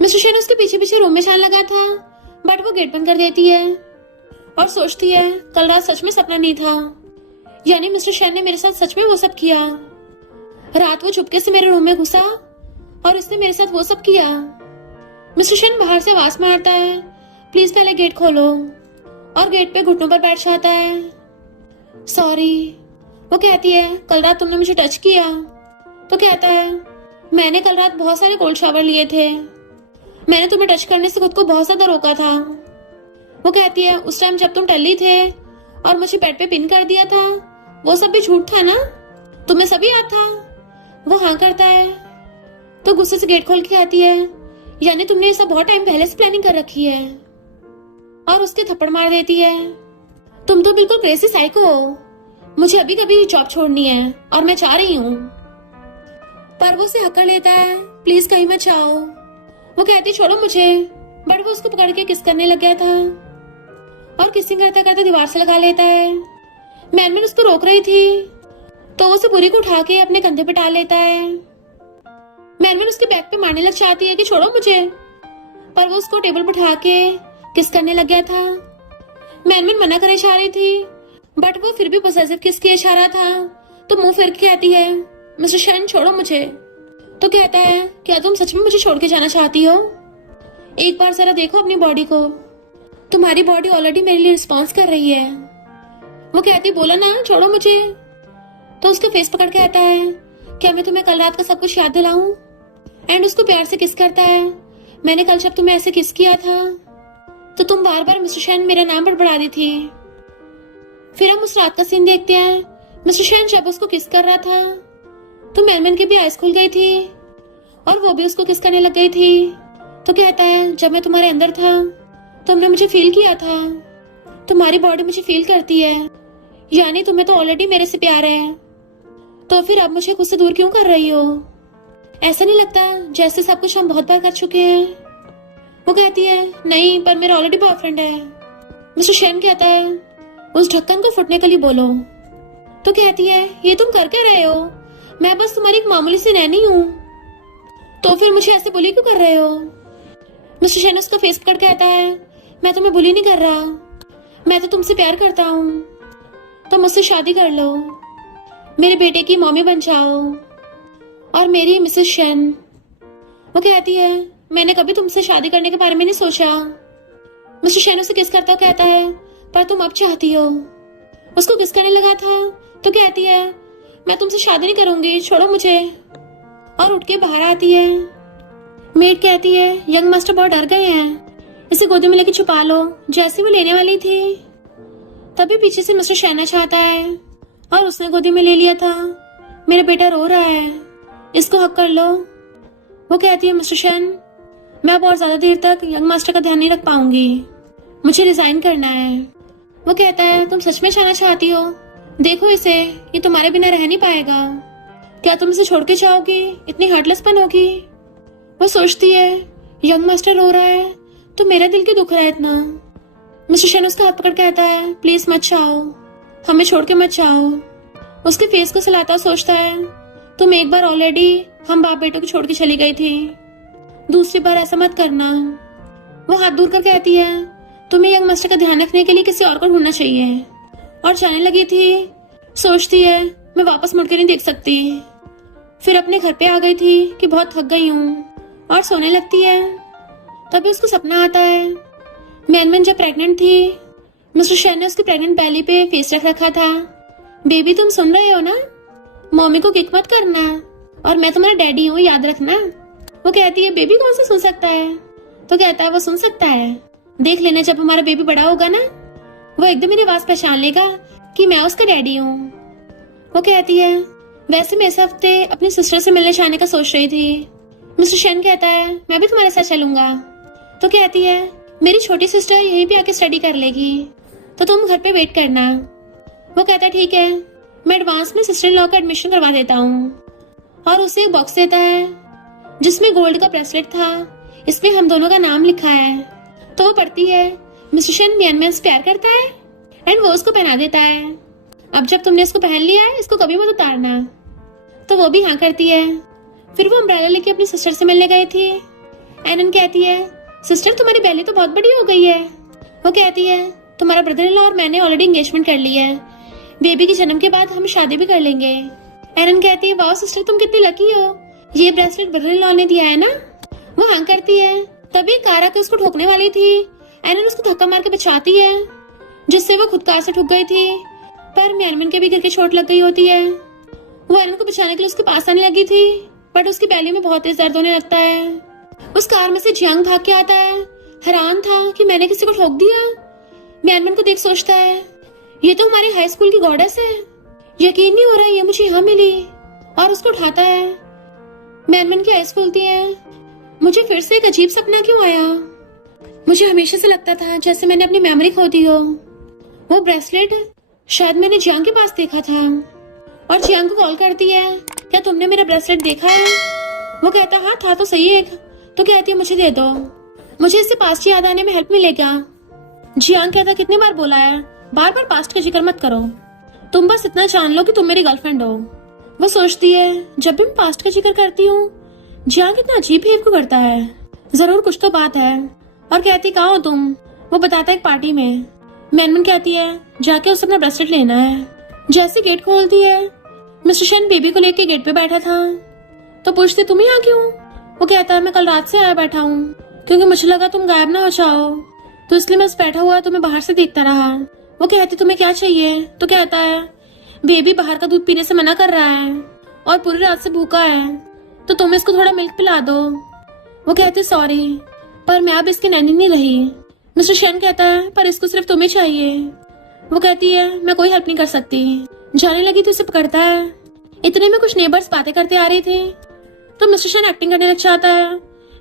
मिस्टर शन उसके पीछे पीछे रूम में जाने लगा था, बट वो गेट बंद कर देती है और सोचती है कल रात सच में सपना नहीं था, यानी मिस्टर शन ने मेरे साथ सच में वो सब किया। रात वो चुपके से मेरे रूम में घुसा और इसने मेरे साथ वो सब किया। मिस्टर शन बाहर से आवाज मारता है प्लीज पहले गेट खोलो, और गेट पे घुटनों पर बैठ जाता है। सॉरी। वो कहती है कल रात तुमने मुझे टच किया। तो कहता है मैंने कल रात बहुत सारे कोल्ड शावर लिए थे, मैंने तुम्हें टच करने से खुद को बहुत ज्यादा रोका था। वो कहती है उस टाइम जब तुम टल्ली थे और मुझे बेड पे पिन कर दिया था, वो सब भी झूठ था ना, तुम्हें सभी याद था? वो हाँ करता है। तो गुस्से से गेट खोल के आती है यानी तुमने ये सब बहुत टाइम पहले से प्लानिंग कर रखी है, और उसके थप्पड़ मार देती है तुम तो बिल्कुल क्रेजी साइको हो, मुझे अभी कभी जॉब छोड़नी है और मैं चाह रही हूँ। पर वो उसे हक्का लेता है प्लीज कहीं मत जाओ। वो कहती छोड़ो मुझे, बट वो उसको पकड़ के किस करने लग गया था और किसिंग करते करते दीवार से लगा लेता है। मैनमैन उसको रोक रही थी तो वो उसे बुरी को उठा के अपने कंधे पे डाल लेता है। मैनमैन उसके बैक पे मारने लग जाती है कि छोड़ो मुझे, पर वो उसको टेबल पर उठा के किस करने लग गया था। मैनमन मना करना चाह रही थी, बट वो फिर भी पॉसेसिव किस किया जा रहा था। तो मुंह फेर के कहती है, मिस्टर शेन छोड़ो मुझे। तो कहता है, क्या तुम सच में मुझे छोड़ के जाना चाहती हो? एक बार जरा देखो अपनी बॉडी को, तुम्हारी बॉडी ऑलरेडी मेरे लिए रिस्पॉन्स कर रही है। वो कहती, बोला ना छोड़ो मुझे। तो उसका फेस पकड़ के कहता है, क्या मैं तुम्हें कल रात का सब कुछ याद दिलाऊं? एंड उसको प्यार से किस करता है, मैंने कल जब तुम्हें ऐसे किस किया था तो तुम बार बार मिस्टर शेन मेरा नाम बड़बड़ा दी थी। फिर हम उस रात का सीन देखते हैं। मिस्टर शेन जब उसको किस कर रहा था तो मैनमैन की भी आइस खुल गई थी और वो भी उसको किस करने लग गई थी। तो कहता है, जब मैं तुम्हारे अंदर था तुमने मुझे फील किया था, तुम्हारी बॉडी मुझे फील करती है, यानी तुम्हें तो ऑलरेडी मेरे से प्यार है, तो फिर अब मुझे खुद से दूर क्यों कर रही हो? ऐसा नहीं लगता जैसे सब कुछ हम बहुत बार कर चुके हैं? वो कहती है, नहीं पर मेरा ऑलरेडी बॉयफ्रेंड है। मिस्टर शेन कहता है, उस ढक्कन को फुटने के लिए बोलो। तो कहती है, ये तुम कर क्या रहे हो? मैं बस तुम्हारी एक मामूली सी नैनी हूँ, तो फिर मुझे ऐसे बुली क्यों कर रहे हो? मिस्टर शेन उसका फेस पकड़ कहता है, मैं तुम्हें बुली नहीं कर रहा, मैं तो तुमसे प्यार करता हूँ, तो मुझसे शादी कर लो, मेरे बेटे की मम्मी बन जाओ और मेरी मिसेस शेन। वो कहती है, मैंने कभी तुमसे शादी करने के बारे में नहीं सोचा। मिस्टर शेन उसे किस करता कहता है, पर तुम अब चाहती हो। उसको किस करने लगा था तो कहती है, मैं तुमसे शादी नहीं करूंगी, छोड़ो मुझे। और उठ के बाहर आती है। मेड कहती है, यंग मास्टर बहुत डर गए हैं, इसे गोदी में लेके छुपा लो। जैसे वो लेने वाली थी तभी पीछे से मिस्टर शेन चाहता है और उसने गोदी में ले लिया था। मेरा बेटा रो रहा है, इसको हक कर लो। वो कहती है, मिस्टर शेन मैं अब और ज्यादा देर तक यंग मास्टर का ध्यान नहीं रख पाऊंगी, मुझे रिजाइन करना है। वो कहता है, तुम सच में जाना चाहती हो? देखो इसे, ये तुम्हारे बिना रह नहीं पाएगा। क्या तुम इसे छोड़ के जाओगी? इतनी हार्टलेसपन होगी। वो सोचती है, यंग मास्टर रो रहा है तो मेरा दिल क्यों दुख रहा है इतना। मिस्टर शेन उसका हाथ पकड़ कहता है, प्लीज मत जाओ, हमें छोड़ के मत जाओ। उसके फेस को सहलाता सोचता है, तुम एक बार ऑलरेडी हम बाप बेटों को छोड़ के चली गई थी, दूसरी बार ऐसा मत करना। वो हाथ दूर कर कहती है, तुम्हें यंग मास्टर का ध्यान रखने के लिए किसी और को ढूंढना चाहिए। और जाने लगी थी। सोचती है, मैं वापस मुड़ के नहीं देख सकती। फिर अपने घर पे आ गई थी कि बहुत थक गई हूँ और सोने लगती है। तभी उसको सपना आता है, मैनमैन जब प्रेग्नेंट थी मिस्टर शेन ने उसकी प्रेग्नेंट बैली पे फेस रख रखा था। बेबी तुम सुन रहे हो ना, मम्मी को किक मत करना और मैं तुम्हारा डैडी हूँ, याद रखना। वो कहती है, बेबी कौन सा सुन सकता है? तो कहता है, वो सुन सकता है, देख लेना जब हमारा बेबी बड़ा होगा ना, वो एकदम मेरी आवाज पहचान लेगा कि मैं उसका डैडी हूँ। वो कहती है, वैसे मैं इस हफ्ते अपनी सिस्टर से मिलने जाने का सोच रही थी। मिस्टर शेन कहता है, मैं भी तुम्हारे साथ चलूंगा। तो कहती है, मेरी छोटी सिस्टर यहीं पे आके स्टडी कर लेगी, तो तुम घर पे वेट करना। वो कहता है, ठीक है, मैं एडवांस में सिस्टर इन लॉ का एडमिशन करवा देता हूँ। और उसे एक बॉक्स देता है जिसमें गोल्ड का ब्रेसलेट था, इसमें हम दोनों का नाम लिखा है। तो वो पढ़ती है, मिस्टर शेन मैनमैन से प्यार करता है, एंड वो उसको पहना देता है। अब जब तुमने इसको पहन लिया है, इसको कभी मत उतारना। तो वो भी हाँ करती है। फिर वो अम्ब्रेला लेके अपनी सिस्टर से मिलने गई थी। एनन कहती है, सिस्टर तुम्हारी बेली तो बहुत बड़ी हो गई है। वो कहती है, तुम्हारा ब्रदर इन लॉ और मैंने ऑलरेडी एंगेजमेंट कर ली है, बेबी के जन्म के बाद हम शादी भी कर लेंगे। एनन कहती है, वाह सिस्टर तुम कितनी लकी हो, ये ब्रेसलेट ब्रदर इन लॉ ने दिया है ना। वो हाँ करती है। तभी कार आके उसको ठोकने वाली थी। एनन उसको धक्का मार के बचाती है, जिससे वो खुद कार से ठुक गई थी, पर मैनमैन के भी गिर के चोट लग गई होती है। वो एनन को बचाने के लिए उसके पास आने लगी थी, बट उसकी बैली में बहुत तेज दर्द होने लगता है। उस कार में से जियांग भाग के आता है, हैरान था कि मैंने किसी को ठोक दिया। मैनमैन को देख सोचता है, ये तो हमारी हाई स्कूल की गॉडेस है, यकीन नहीं हो रहा है ये मुझे यहाँ मिली। और उसको उठाता है। मैनमैन की आइज खुलती है। मुझे फिर से एक अजीब सपना क्यों आया? मुझे हमेशा से लगता था जैसे मैंने अपनी मेमोरी खो दी हो। वो ब्रेसलेट शायद मैंने जियांग के पास देखा था। और जियांग को कॉल करती है, क्या तुमने मेरा ब्रेसलेट देखा है? वो कहता, हाँ था तो सही एक। तो कहती है, मुझे दे दो, मुझे इससे पास्ट याद आने में हेल्प मिलेगा। जियांग कहता, कितनी बार बोला है, बार बार पास्ट का जिक्र मत करो, तुम बस इतना जान लो कि तुम मेरी गर्लफ्रेंड हो। वो सोचती है, जब भी मैं पास्ट का जिक्र करती हूँ जियांग कितना अजीब बिहेव क्यों करता है, जरूर कुछ तो बात है। और कहती, कहाँ हो तुम? वो बताता है, एक पार्टी में। मैनमन कहती है जाके उसे अपना ब्रेसलेट लेना है। जैसे गेट खोलती है, मिस्टर शेन बेबी को लेके गेट पे बैठा था तो पूछती तुम यहाँ क्यों? वो कहता है मैं कल रात से आया बैठा हूँ क्योंकि मुझे लगा तुम गायब ना हो जाओ, तो इसलिए मैं बस बैठा हुआ तुम्हें बाहर से देखता रहा। वो कहती तुम्हें क्या चाहिए? तो कहता है बेबी बाहर का दूध पीने से मना कर रहा है और पूरी रात से भूखा है, तो तुम इसको थोड़ा मिल्क पिला दो। वो कहते सॉरी पर मैं अब इसकी नैनी नहीं रही। मिस्टर शेन कहता है पर इसको सिर्फ तुम्हें चाहिए। वो कहती है मैं कोई हेल्प नहीं कर सकती। जाने लगी तो इसे पकड़ता है। इतने में कुछ नेबर्स बातें करते आ रहे थे तो मिस्टर शेन एक्टिंग करने लग जाता है।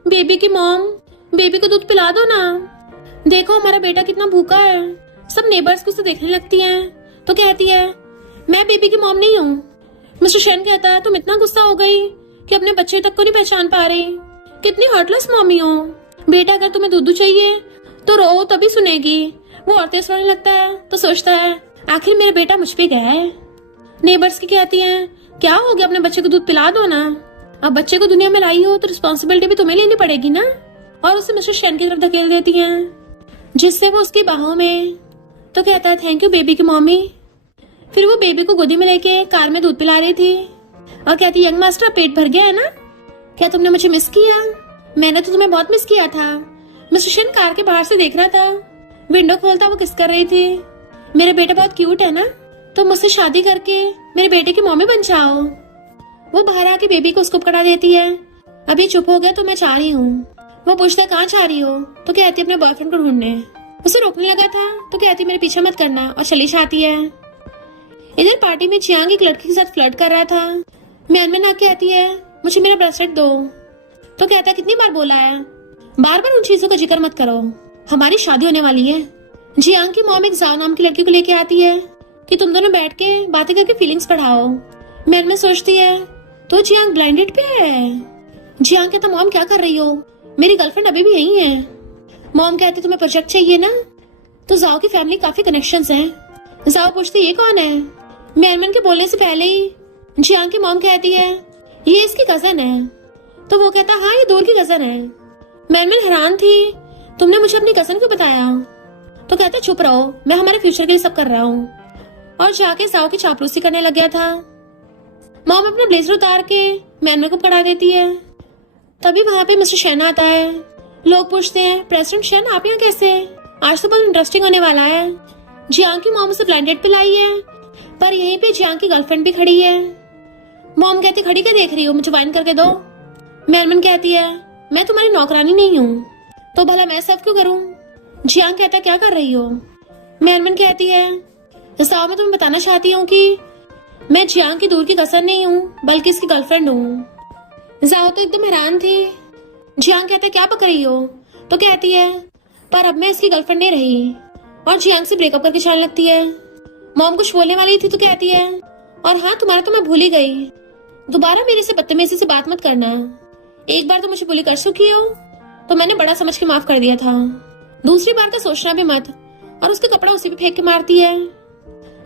बेबी की मॉम, बेबी को दूध पिला दो ना, देखो हमारा बेटा कितना भूखा है। सब नेबर्स को उसे देखने लगती हैं तो कहती है मैं बेबी की मॉम नहीं हूँ। मिस्टर शेन कहता है तुम इतना गुस्सा हो गई कि अपने बच्चे तक को नहीं पहचान पा रही, कितनी हर्टलेस मॉमी हो। बेटा अगर तुम्हें दूध चाहिए तो रो तभी सुनेगी। वो और तेज रोने लगता है तो सोचता है आखिर मेरा बेटा मुझ पे गया है। नेबर्स की कहती हैं क्या हो गया, अपने बच्चे को दूध पिला दो ना, अब बच्चे को दुनिया में लाई हो तो रिस्पॉन्सिबिलिटी भी तुम्हें लेनी पड़ेगी ना। और उसे मिस्टर शेन की तरफ धकेल देती हैं जिससे वो उसकी बाहों में। तो कहता है थैंक यू बेबी की मॉमी। फिर वो बेबी को गोदी में लेके कार में दूध पिला रही थी और कहती यंग मास्टर पेट भर गया है ना, क्या तुमने मुझे मिस किया? मैंने तो तुम्हें बहुत मिस किया था। मिस्टर शेन कार के बाहर से देख रहा था, विंडो खोलता वो किस कर रही थी। मेरा बेटा बहुत क्यूट है ना, तो मुझसे शादी करके मेरे बेटे की मम्मी बन जाओ। वो बाहर आके बेबी को उसको पकड़ा देती है। अभी चुप हो गया तो मैं जा रही हूँ। वो पूछता है कहाँ जा रही हो? तो कहती है अपने बॉयफ्रेंड को ढूंढने। उसे रोकने लगा था तो कहती मेरे पीछे मत करना और चली जाती है। इधर पार्टी में चियांग एक लड़की के साथ फ्लर्ट कर रहा था। म्यानमन आके आती है मुझे मेरा ब्रेसलेट दो। तो कहता है कितनी बार बोला है, बार बार उन चीजों का जिक्र मत करो, हमारी शादी होने वाली है। जियांग की मॉम एक जाओ नाम की लड़की को लेके आती है कि तुम दोनों बैठ के बातें करके फीलिंग्स बढ़ाओ। मैनमन सोचती है तो जियांग ब्लाइंडेड पे है। जियांग कहता मॉम क्या कर रही हो, मेरी गर्लफ्रेंड अभी भी यही है। मॉम कहती तुम्हें प्रोजेक्ट चाहिए ना, तो जाओ की फैमिली काफी कनेक्शंस हैं। जाओ पूछती ये कौन है। म्यानमन के बोलने से पहले ही जियांग की मॉम कहती है ये इसकी कजन है। तो वो कहता हाँ ये दूर की कजन है। म्यानमन हैरान थी तुमने मुझे अपनी कजन को बताया। तो कहता चुप रहो, मैं हमारे फ्यूचर के लिए सब कर रहा हूँ। और जाके जाओ की चापलूसी करने लग गया था। मॉम अपना ब्लेजर उतार के म्यानमन को पकड़ा देती है। तभी वहां पे मिस्टर शेन आता है। लोग पूछते हैं प्रेसिडेंट शेन आप यहाँ कैसे? आज तो बहुत इंटरेस्टिंग होने वाला है। जियांग की मॉम उसे ब्लाइंडेड पे लाई है, पर यहीं पे जियांग की गर्लफ्रेंड भी खड़ी है। मॉम कहती खड़ी क्या देख रही हो, मुझे वाइन करके दो। म्यानमन कहती है मैं तुम्हारी नौकरानी नहीं हूँ, तो भला मैं सब क्यों करूँ? जियांग कहता क्या कर रही हो? म्यानमन कहती है जाओ मैं तुम्हें बताना चाहती हूँ कि मैं जियांग की दूर की कजन नहीं हूँ बल्कि इसकी गर्लफ्रेंड हूँ। जाओ तो एकदम हैरान थी। जियांग कहता क्या पक रही हो? तो कहती है पर अब मैं इसकी गर्लफ्रेंड नहीं रही, और जियांग से ब्रेकअप करके चलने लगती है। मॉम कुछ बोलने वाली थी तो कहती है और हाँ तुम्हारा तो मैं भूल ही गई, दोबारा मेरे से बदतमीजी से बात मत करना। एक बार तो मुझे बुली कर चुकी हो तो मैंने बड़ा समझ के माफ कर दिया था, दूसरी बार का सोचना भी मत। और उसके कपड़ा उसी पे फेंक के मारती है।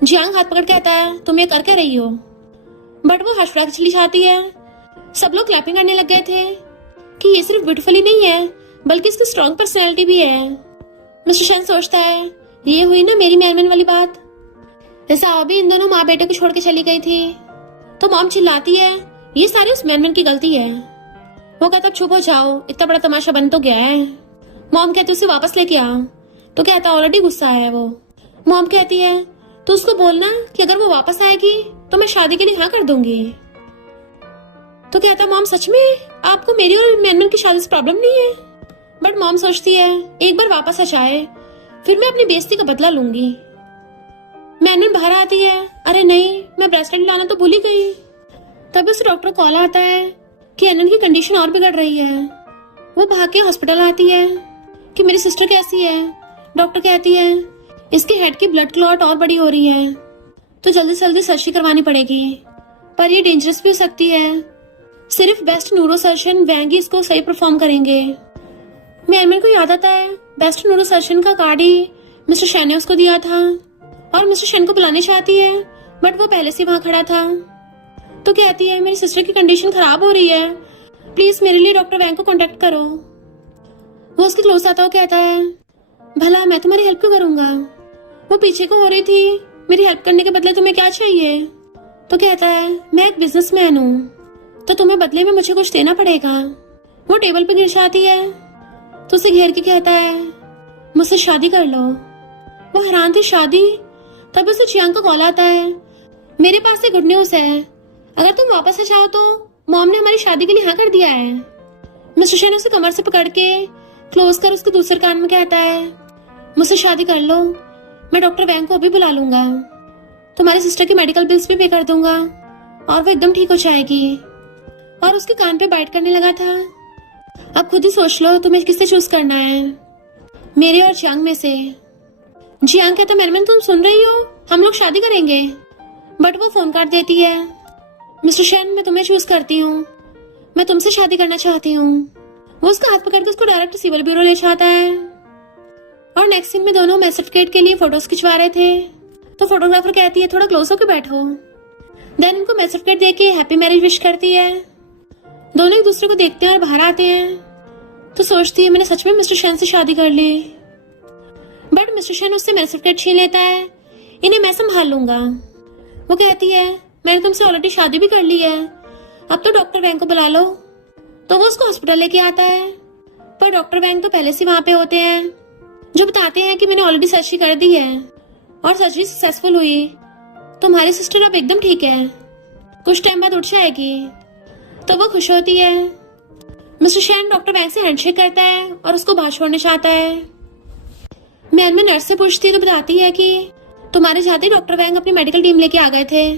जियांग हाथ पकड़ कहता है तुम ये कर क्या रही हो? बट वो हंस के चली जाती है। सब लोग क्लैपिंग करने लग गए थे कि ये सिर्फ ब्यूटीफुल ही नहीं है बल्कि इसकी स्ट्रॉन्ग पर्सनैलिटी भी है। मिस्टर शेन सोचता है ये हुई ना मेरी म्यानमन वाली बात। जैसा अभी इन दोनों माँ बेटे को छोड़ के चली गई थी तो मॉम चिल्लाती है ये सारी उस म्यानमन की गलती है। वो कहता चुप हो जाओ, इतना बड़ा तमाशा बन तो गया है। मॉम कहती उसे वापस लेके आ। तो कहता ऑलरेडी गुस्सा है वो। मॉम कहती है तो उसको बोलना कि अगर वो वापस आएगी तो मैं शादी के लिए हाँ कर दूंगी। तो कहता मॉम सच में आपको मेरी और म्यानमन की शादी से प्रॉब्लम नहीं है? बट मॉम सोचती है एक बार वापस आ जाए फिर मैं अपनी बेइज्जती का बदला लूंगी। म्यानमन बाहर आती है अरे नहीं मैं ब्रेसलेट लाना तो भूल ही गई। तभी उसे डॉक्टर कॉल आता है कि अनन की कंडीशन और बिगड़ रही है। वो भाग के हॉस्पिटल आती है कि मेरी सिस्टर कैसी है। डॉक्टर कहती है इसके हेड की ब्लड क्लॉट और बड़ी हो रही है तो जल्दी से जल्दी सर्जरी करवानी पड़ेगी, पर ये डेंजरस भी हो सकती है। सिर्फ बेस्ट न्यूरो सर्जन वैंग ही इसको सही परफॉर्म करेंगे। म्यानमन को याद आता है बेस्ट न्यूरो सर्जन का कार्ड ही मिस्टर शेन ने उसको दिया था और मिस्टर शेन को बुलाने चाहती है बट वो पहले से वहां खड़ा था। तो कहती है मेरी सिस्टर की कंडीशन खराब हो रही है, प्लीज मेरे लिए डॉक्टर वैंग को कांटेक्ट करो। वो उसके क्लोज आता है, कहता है भला मैं तुम्हारी हेल्प क्यों करूंगा? वो पीछे को हो रही थी, मेरी हेल्प करने के बदले तुम्हें क्या चाहिए? तो कहता है मैं एक बिजनेसमैन हूँ, तो तुम्हें बदले में मुझे कुछ देना पड़ेगा। वो टेबल पे गिर जाती है तो उसे घेर के कहता है मुझसे शादी कर लो। वो हैरान थी, शादी? तब उसे चियांग का कॉल आता है, मेरे पास एक गुड न्यूज है, अगर तुम वापस आ जाओ तो मॉम ने हमारी शादी के लिए हाँ कर दिया है। मिस्टर शेन उसे कमर से पकड़ के क्लोज कर उसके दूसरे कान में कहता है मुझसे शादी कर लो, मैं डॉक्टर वैंग को अभी बुला लूंगा, तुम्हारी सिस्टर की मेडिकल बिल्स भी पे कर दूंगा और वो एकदम ठीक हो जाएगी। और उसके कान पे बाइट करने लगा था। अब खुद ही सोच लो तुम्हें किससे चूज करना है, मेरे और चियांग में से। जियांग कहता मेरमन तुम सुन रही हो, हम लोग शादी करेंगे। बट वो फोन काट देती है। मिस्टर शेन मैं तुम्हें चूज करती हूँ, मैं तुमसे शादी करना चाहती हूँ। वो उसका हाथ पकड़ के उसको डायरेक्ट सिविल ब्यूरो ले जाता है। और नेक्स्ट सीन में दोनों मैरिज सर्टिफिकेट के लिए फोटोज खिंचवा रहे थे, तो फोटोग्राफर कहती है थोड़ा क्लोज होकर बैठो। देन इनको मैरिज सर्टिफिकेट देके हैप्पी मैरिज विश करती है। दोनों एक दूसरे को देखते हैं और बाहर आते हैं तो सोचती है मैंने सच में मिस्टर शेन से शादी कर ली। बट मिस्टर शेन उससे मैरिज सर्टिफिकेट छीन लेता है, इन्हें मैं संभाल लूंगा। वो कहती है मैंने तुमसे ऑलरेडी शादी भी कर ली है, अब तो डॉक्टर वैंग को बुला लो। तो वो उसको हॉस्पिटल लेके आता है, पर डॉक्टर वैंग तो पहले से वहां पे होते हैं, जो बताते हैं कि मैंने ऑलरेडी सर्जरी कर दी है और सर्जरी सक्सेसफुल हुई, तुम्हारी सिस्टर अब एकदम ठीक है, कुछ टाइम बाद उठ जाएगी। तो वो खुश होती है। मिस्टर शेन डॉक्टर वैंग से हैंडशेक करता है और उसको बाहर छोड़ने चाहता है। मैं नर्स से पूछती तो बताती है कि तुम्हारे जाते ही डॉक्टर वैंग अपनी मेडिकल टीम लेके आ गए थे,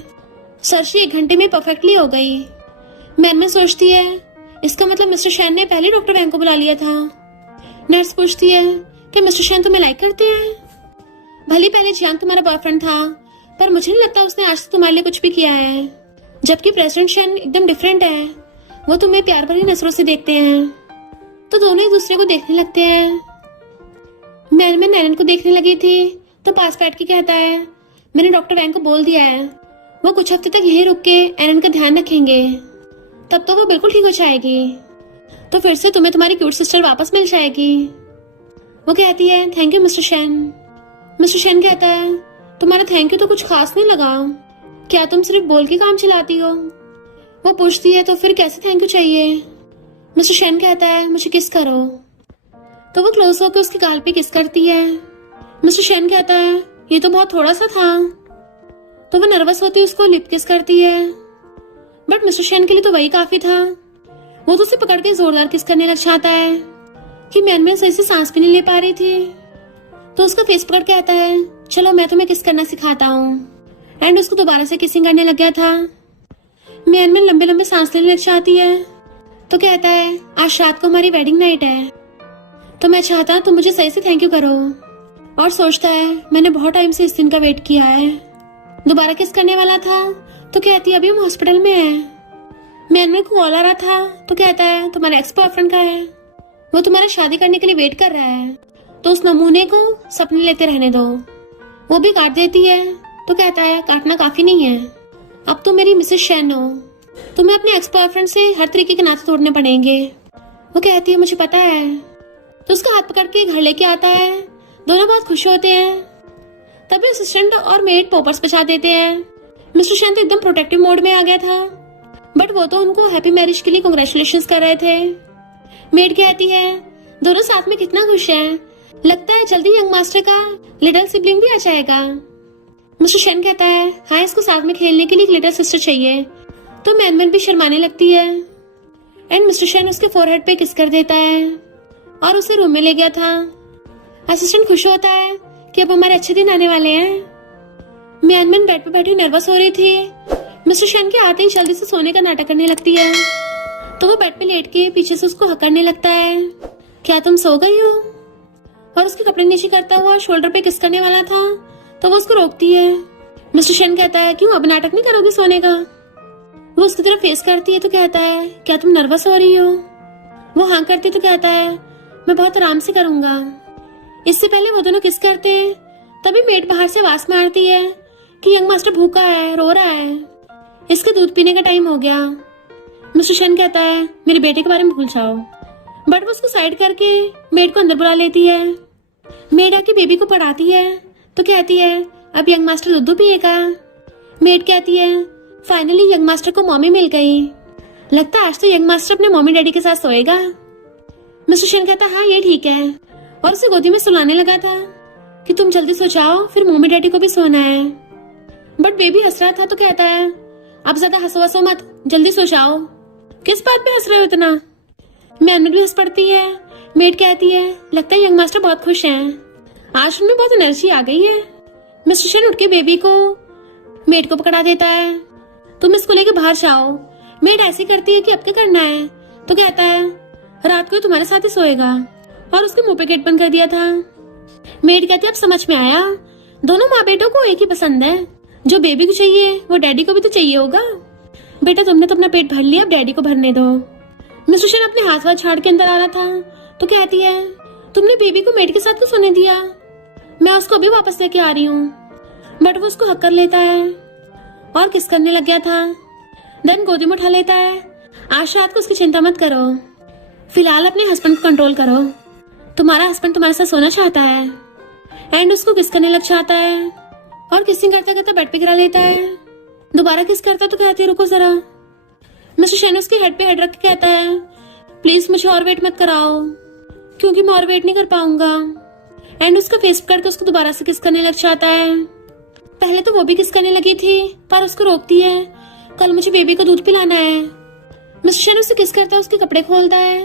सर्जरी 1 घंटे में परफेक्टली हो गई। मैं सोचती है इसका मतलब मिस्टर शेन ने पहले डॉक्टर वैंग को बुला लिया था। नर्स पूछती है कि मिस्टर शेन तुम्हें लाइक करते हैं? भले पहले जियांग तुम्हारा बॉयफ्रेंड था, पर मुझे नहीं लगता उसने आज तक तुम्हारे लिए कुछ भी किया है। जबकि प्रेसिडेंट शेन एकदम डिफरेंट है, वो तुम्हें प्यार भरी नजरों से देखते हैं। तो दोनों एक दूसरे को देखने लगते हैं। मैं नैनन को देखने लगी थी तो पास बैठ के कहता है मैंने डॉक्टर वैंग को बोल दिया है, वो कुछ हफ्ते तक यहीं रुक के एरन का ध्यान रखेंगे, तब तो वो बिल्कुल ठीक हो जाएगी, तो फिर से तुम्हें तुम्हारी क्यूट सिस्टर वापस मिल जाएगी। वो कहती है thank you mister Shane. Mister Shane कहता है तुम्हारा थैंक यू तो कुछ खास नहीं लगा, क्या तुम सिर्फ बोल के काम चलाती हो? वो पूछती है तो फिर कैसे थैंक यू चाहिए? मिस्टर शेन कहता है मुझे किस करो। तो वो क्लोज होकर उसके गाल पे किस करती है। मिस्टर शेन कहता है ये तो बहुत थोड़ा सा था। तो वो नर्वस होती उसको लिप किस करती है, बट मिस्टर शेन के लिए तो वही काफी था। वो तो उसे पकड़ के जोरदार किस करने लग जाता है कि मैं सही से सांस भी नहीं ले पा रही थी। तो उसका फेस पकड़ के आता है चलो मैं तुम्हें किस करना सिखाता हूँ, एंड उसको दोबारा से किसिंग करने लग गया था। मैं लंबे लंबे सांस लेने लग जाती है तो कहता है आज रात को हमारी वेडिंग नाइट है, तो मैं चाहता हूँ तुम मुझे सही से थैंक यू करो। और सोचता है मैंने बहुत टाइम से इस दिन का वेट किया है। दोबारा किस करने वाला था तो कहती है अभी हम हॉस्पिटल में है। मैं को कॉल आ रहा था तो कहता है तुम्हारे एक्स बॉयफ्रेंड का है, वो तुम्हारा शादी करने के लिए वेट कर रहा है, तो उस नमूने को सपने लेते रहने दो। वो भी काट देती है तो कहता है काटना काफी नहीं है, अब तुम मेरी मिसेस शेन हो, तुम्हें अपने एक्स बॉयफ्रेंड से हर तरीके के नाते तोड़ने पड़ेंगे। वो कहती है मुझे पता है। तो उसका हाथ पकड़ के घर लेके आता है, दोनों बहुत खुश होते हैं। तभी असिस्टेंट और मेड पोपर्स बचा देते हैं। मिस्टर शेन तो एकदम प्रोटेक्टिव मोड में आ गया था, बट वो तो उनको हैप्पी मैरिज के लिए कांग्रेचुलेशंस कर रहे थे। मेड कहती है दोनों साथ में कितना खुश है, लगता है जल्दी यंग मास्टर का लिटिल सिबलिंग भी आ जाएगा। मिस्टर शेन कहता है हाँ इसको साथ में खेलने के लिए एक लिटिल सिस्टर चाहिए। तो मैन भी शर्माने लगती है, एंड मिस्टर शेन उसके फोरहेड पे किस कर देता है और उसे रूम में ले गया था। असिस्टेंट खुश होता है कि अब हमारे अच्छे दिन आने वाले हैं। म्यानमन बेड पे बैठी नर्वस हो रही थी। मिस्टर शेन के आते ही जल्दी से सोने का नाटक करने लगती है, तो वो बेड पे लेट के पीछे से उसको हकरने लगता है क्या तुम सो गई हो? और उसके कपड़े नीचे करता हुआ शोल्डर पे किस करने वाला था तो वो उसको रोकती है। मिस्टर शेन कहता है क्यों अब नाटक नहीं करोगे सोने का? वो उसकी तरफ फेस करती है तो कहता है क्या तुम नर्वस हो रही हो? वो हाँ करती तो कहता है मैं बहुत आराम से करूंगा। इससे पहले वो दोनों किस करते हैं, तभी मेड बाहर से आवाज मारती है कि यंग मास्टर भूखा है, रो रहा है, इसके दूध पीने का टाइम हो गया। मिस्टर शेन कहता है मेरे बेटे के बारे में भूल जाओ, बट वो उसको साइड करके मेड को अंदर बुला लेती है। मेड आके बेबी को पढ़ाती है तो कहती है अब यंग मास्टर दूध पिएगा। मेड कहती है फाइनली यंग मास्टर को मॉमी मिल गई, लगता है आज तो यंग मास्टर अपने मॉमी डैडी के साथ सोएगा। मिस्टर शेन कहता हाँ ये ठीक है, और उसे गोदी में सुलाने लगा था कि तुम जल्दी सो जाओ, फिर मम्मी डैडी को भी सोना है। बट बेबी हंस रहा था तो कहता है अब ज्यादा हंसो मत, जल्दी सो जाओ। किस बात पे हंस रहे हो इतना? मैनमेट भी हंस पड़ती है। मेड कहती है लगता है यंग मास्टर बहुत खुश हैं, आज उनमें बहुत एनर्जी आ गई है। मिस्टर शेन उठ के बेबी को मेड को पकड़ा देता है, तुम इसको लेके बाहर जाओ। मेड ऐसी करती है कि अब क्या करना है, तो कहता है रात को तुम्हारे साथ ही सोएगा, और उसके मुंह पे गेट बंद कर दिया था। मेड कहती है अब समझ में आया, दोनों माँ बेटों को एक ही पसंद है, जो बेबी को चाहिए वो डैडी को भी तो चाहिए होगा। बेटा तुमने तो अपना पेट भर लिया, अब डैडी को भरने दो। मिस्टर शेन अपने हाथ वाथ छाड़ के अंदर आ रहा था तो कहती है तुमने बेबी को मेड के साथ क्यों सोने दिया, मैं उसको अभी वापस लेके आ रही हूँ। बट वो उसको हक कर लेता है और किस करने लग गया था। देन गोदी में उठा लेता है, आज रात को उसकी चिंता मत करो, फिलहाल अपने हस्बैंड को कंट्रोल करो, तुम्हारा हस्बैंड तुम्हारे साथ सोना चाहता है। एंड उसको किस करने लग जाता है और किसिंग करते करते बेड पे गिरा लेता है। दोबारा किस करता तो कहती है रुको जरा। मिस्टर शेन उसके हेड पे हेड रख के कहता है प्लीज मुझे और वेट मत कराओ, क्योंकि मैं और वेट नहीं कर पाऊंगा। एंड उसका फेस पकड़ के उसको दोबारा से किस करने लग जाता है। पहले तो वो भी किस करने लगी थी पर उसको रोकती है, कल मुझे बेबी को दूध पिलाना है। मिस्टर शेन उसे किस करता है, उसके कपड़े खोलता है,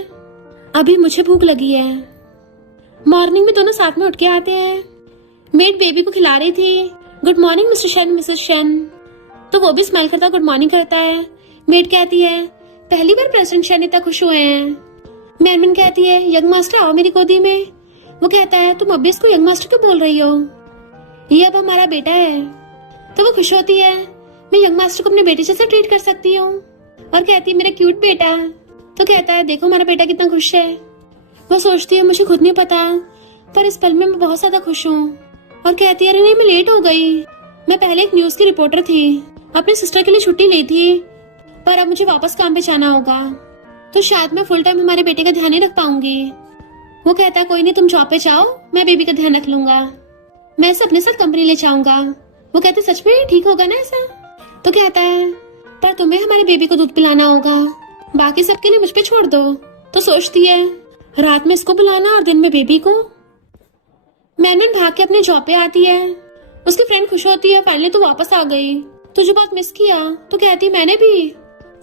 अभी मुझे भूख लगी है। मॉर्निंग में दोनों साथ में उठ के आते हैं। मेड बेबी को खिला रही थी, good morning mister Shane Mrs Shane, तो वो भी स्माइल करता गुड मॉर्निंग करता है। मेड कहती है पहली बार प्रेसिडेंट शेन इतना खुश हुए हैं। मैनमैन कहती है यंग मास्टर आओ मेरी गोदी में। वो कहता है तुम अभी इसको यंग मास्टर क्यों बोल रही हो, ये अब हमारा बेटा है। तो वो खुश होती है, मैं यंग मास्टर को अपने बेटे जैसा ट्रीट कर सकती हूँ, और कहती है मेरा क्यूट बेटा। तो कहता है देखो हमारा बेटा कितना खुश है। वो सोचती है मुझे खुद नहीं पता, पर इस पल में मैं बहुत ज्यादा खुश हूँ। और कहती है अरे नहीं मैं लेट हो गई, मैं पहले एक न्यूज की रिपोर्टर थी, अपने सिस्टर के लिए छुट्टी ली थी, पर अब मुझे वापस काम पे जाना होगा, तो शायद मैं फुल टाइम हमारे बेटे का ध्यान नहीं रख पाऊंगी। वो कहता है कोई नहीं तुम जॉब पे जाओ, मैं बेबी का ध्यान रख लूंगा, मैं इसे अपने साथ कंपनी ले जाऊंगा। वो कहते सच में ठीक होगा ना ऐसा? तो कहता है पर तुम्हें हमारे बेबी को दूध पिलाना होगा, बाकी सबके लिए मुझ पे छोड़ दो। तो सोचती है रात में इसको पिलाना और दिन में बेबी को। मैनमैन भाग के अपने जॉब पे आती है, उसकी फ्रेंड खुश होती है फाइनली तो वापस आ गई, तुझे बहुत मिस किया। तो कहती है मैंने भी।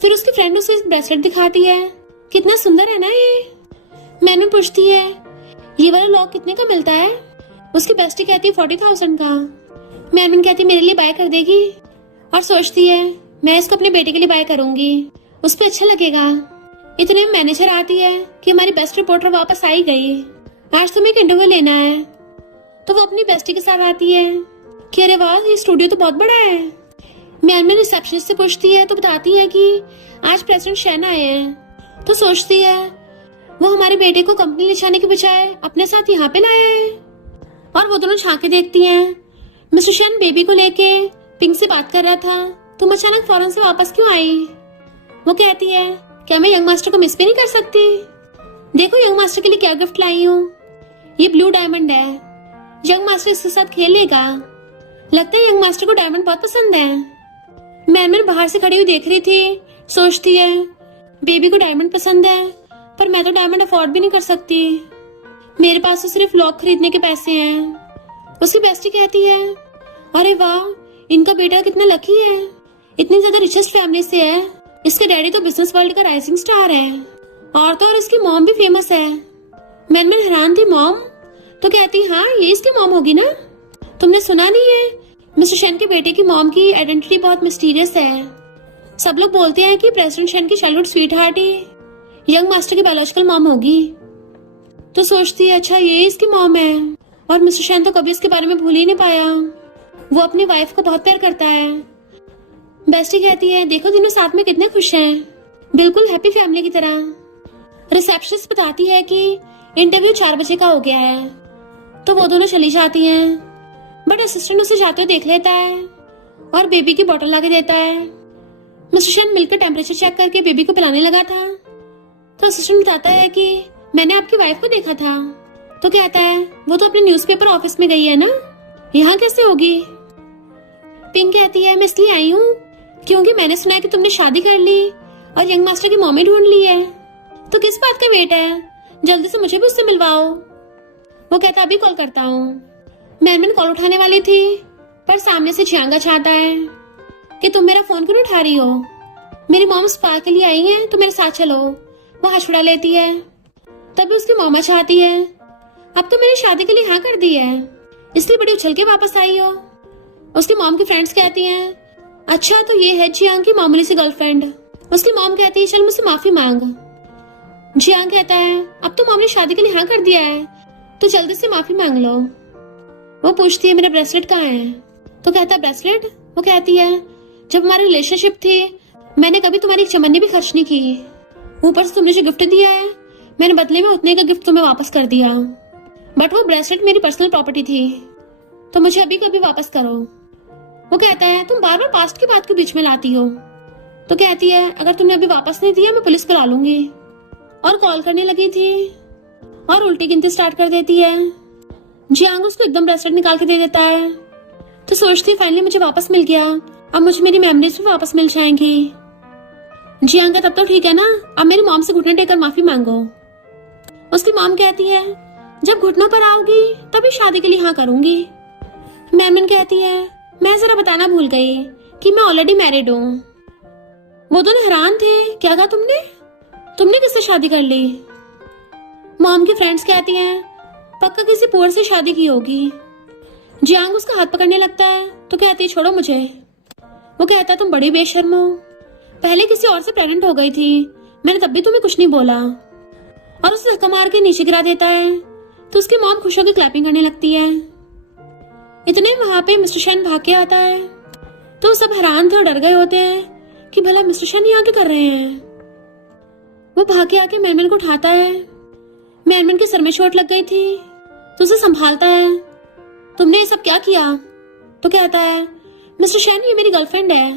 फिर उसकी फ्रेंड उसे ब्रेसलेट दिखाती है, कितना सुंदर है ना ये। मैनमैन पूछती है ये वाला लॉक कितने का मिलता है? उसकी बेस्टी कहती है 40,000 का। मैनमैन कहती है मेरे लिए बाय कर देगी, और सोचती है मैं इसको अपने बेटे के लिए बाय करूंगी, उस पर अच्छा लगेगा। इतने में मैनेजर आती है कि हमारी बेस्ट रिपोर्टर वापस आई गई, आज तुम्हें एक इंटरव्यू लेना है। तो वो अपनी बेस्टी के साथ आती है कि अरे वाह ये स्टूडियो तो बहुत बड़ा है। मैनमैन रिसेप्शनिस्ट से पूछती है तो बताती है कि आज प्रेसिडेंट शेन आए हैं। तो सोचती है वो हमारे बेटे को कंपनी ले जाने के बजाय अपने साथ यहाँ पे लाया है। और वो दोनों झांके देखती हैं। मिस्टर शेन बेबी को लेके पिंक से बात कर रहा था, तुम अचानक फौरन से वापस क्यों आई? वो कहती है क्या मैं यंग मास्टर को मिस भी नहीं कर सकती? देखो यंग मास्टर के लिए क्या गिफ्ट लाई हूँ, ये ब्लू डायमंड है, यंग मास्टर इसके साथ खेलेगा। लगता है यंग मास्टर को डायमंड बहुत पसंद है। मैनमैन बाहर से खड़ी हुई देख रही थी, सोचती है बेबी को डायमंड पसंद है, पर मैं तो डायमंड अफोर्ड भी नहीं कर सकती, मेरे पास तो सिर्फ लॉक खरीदने के पैसे हैं। उसकी बेस्टी कहती है अरे वाह इनका बेटा कितना लकी है, इतनी ज्यादा रिचेस्ट फैमिली से है, इसके डैडी तो बिजनेस वर्ल्ड का राइजिंग स्टार है, और तो और इसकी मॉम भी फेमस है। मैनमैन हैरान थी, मॉम? तो कहती हाँ ये इसकी मॉम होगी ना, तुमने सुना नहीं है मिस्टर शेन के बेटे की मॉम की आइडेंटिटी बहुत मिस्टीरियस है, सब लोग बोलते हैं कि प्रेसिडेंट शेन की चाइल्डहुड स्वीट हार्ट ही यंग मास्टर की बायोलॉजिकल मॉम होगी। तो सोचती है अच्छा ये इसकी मॉम है, और मिस्टर शेन तो कभी इसके बारे में भूल ही नहीं पाया, वो अपनी वाइफ को बहुत प्यार करता है। बेस्टी कहती है देखो तीनों साथ में कितने खुश हैं, बिल्कुल हैप्पी फैमिली की तरह। रिसेप्शनिस्ट बताती है कि इंटरव्यू 4 बजे का हो गया है, तो वो दोनों चली जाती हैं, बट असिस्टेंट उसे जाते हुए देख लेता है और बेबी की बोतल ला के देता है। मिस्टर शेन मिल्क का टेम्परेचर चेक करके बेबी को पिलाने लगा था, तो असिस्टेंट बताता है कि मैंने आपकी वाइफ को देखा था। तो कहता है वो तो अपने न्यूज़पेपर ऑफिस में गई है ना, यहाँ कैसे होगी? पिंक कहती है मैं इसलिए आई हूँ क्योंकि मैंने सुना है कि तुमने शादी कर ली और यंग मास्टर की मॉमी ढूंढ ली है। तो किस बात का वेट है? जल्दी से मुझे भी उससे मिलवाओ। वो कहता अभी कॉल करता हूँ। मैनमैन कॉल उठाने वाली थी पर सामने से जियांग चाहता है कि तुम मेरा फोन क्यों उठा रही हो? मेरी मॉम स्पा के लिए आई है तो मेरे साथ चलो। वो हाथ छुड़ा लेती है। तभी उसकी मॉमा चाहती है अब तो मेरी शादी के लिए हाँ कर दी है, इसलिए बड़ी उछल के वापस आई हो। उसकी मॉम की फ्रेंड्स कहती हैं अच्छा तो ये है जियांग की मामूली सी गर्लफ्रेंड। उसकी मॉम कहती है चल मुझसे माफी मांग। जियांग कहता है अब तो मॉम ने शादी के लिए हाँ कर दिया है तो जल्दी से माफी मांग लो। वो पूछती है मेरा ब्रेसलेट कहाँ है? तो कहता ब्रेसलेट? वो कहती है जब हमारी रिलेशनशिप थी मैंने कभी तुम्हारी एक चमन्नी भी खर्च नहीं की, ऊपर से तुमने जो गिफ्ट दिया है मैंने बदले में उतने का गिफ्ट तुम्हें वापस कर दिया। बट वो ब्रेसलेट मेरी पर्सनल प्रॉपर्टी थी तो मुझे अभी कभी वापस करो। वो कहता है तुम बार बार पास्ट की बात को बीच में लाती हो। तो कहती है अगर तुमने अभी वापस नहीं दिया मैं पुलिस को ला लूंगी। और कॉल करने लगी थी और उल्टी गिनती स्टार्ट कर देती है। जियांग उसको एकदम ब्रेसलेट निकाल के दे देता है तो सोचती है फाइनली मुझे वापस मिल गया, अब मुझे मेरी मेमोरीज भी वापस मिल जाएंगी। जियांग तब तो ठीक है ना, अब मेरी मॉम से घुटने टेकर माफी मांगो। उसकी मॉम कहती है जब घुटनों पर आओगी तभी शादी के लिए हाँ करूंगी। मैमन कहती है मैं जरा बताना भूल गई कि मैं ऑलरेडी मैरिड हूँ। वो दोनों हैरान थे क्या कहा तुमने किससे शादी कर ली? मॉम की फ्रेंड्स कहती हैं पक्का किसी पुअर से शादी की होगी। जियांग उसका हाथ पकड़ने लगता है तो कहती है छोड़ो मुझे। वो कहता तुम बड़ी बेशर्म हो, पहले किसी और से प्रेग्नेंट हो गई थी, मैंने तब भी तुम्हें कुछ नहीं बोला। और उसे धक्का मार के नीचे गिरा देता है तो उसकी मॉम खुश होकर क्लैपिंग करने लगती है। इतने वहां पे मिस्टर शैन भाग के आता है तो सब हैरान थे और डर गए होते हैं कि भला मिस्टर शैन यहाँ क्या कर रहे हैं। वो भाग के आके मैनमैन को उठाता है। मैनमैन के सर में चोट लग गई थी तो उसे संभालता है। तुमने ये सब क्या किया? तो कहता है मिस्टर शैन ये मेरी गर्लफ्रेंड है,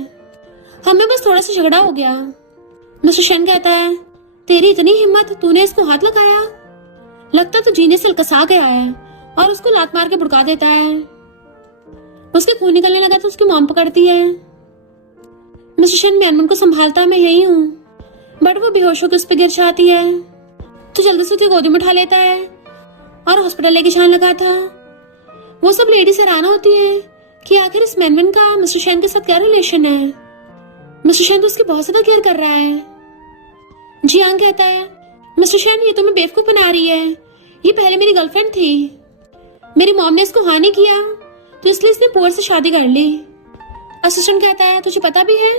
हमें बस थोड़ा सा झगड़ा हो गया। मिस्टर शैन कहता है तेरी इतनी हिम्मत, तूने इसको हाथ लगाया? लगता तो जीने से लकसा गया है। और उसको लात मार के भुड़का देता है। उसके खून निकलने लगा तो उसकी मॉम पकड़ती है। मिस्टर शैन मैनमैन को संभालता है मैं यही हूँ, बट वो बेहोश होकर उस पर गिर जाती है तो जल्दी से उसे गोदी में उठा लेता है और हॉस्पिटल लेके जाने लगा था। वो सब लेडीज हैरान होती है कि आखिर इस मैनमैन का मिस्टर शैन के साथ क्या रिलेशन है। मिस्टर शैन तो उसकी बहुत ज्यादा केयर कर रहा है। जियांग कहता है मिस्टर शैन ये तुम्हें बेवकूफ बना रही है, ये पहले मेरी गर्लफ्रेंड थी, मेरी मॉम ने इसको हाँ नहीं किया तो इसलिए इसने पुअर से शादी कर ली। असिस्टेंट कहता है तुझे पता भी है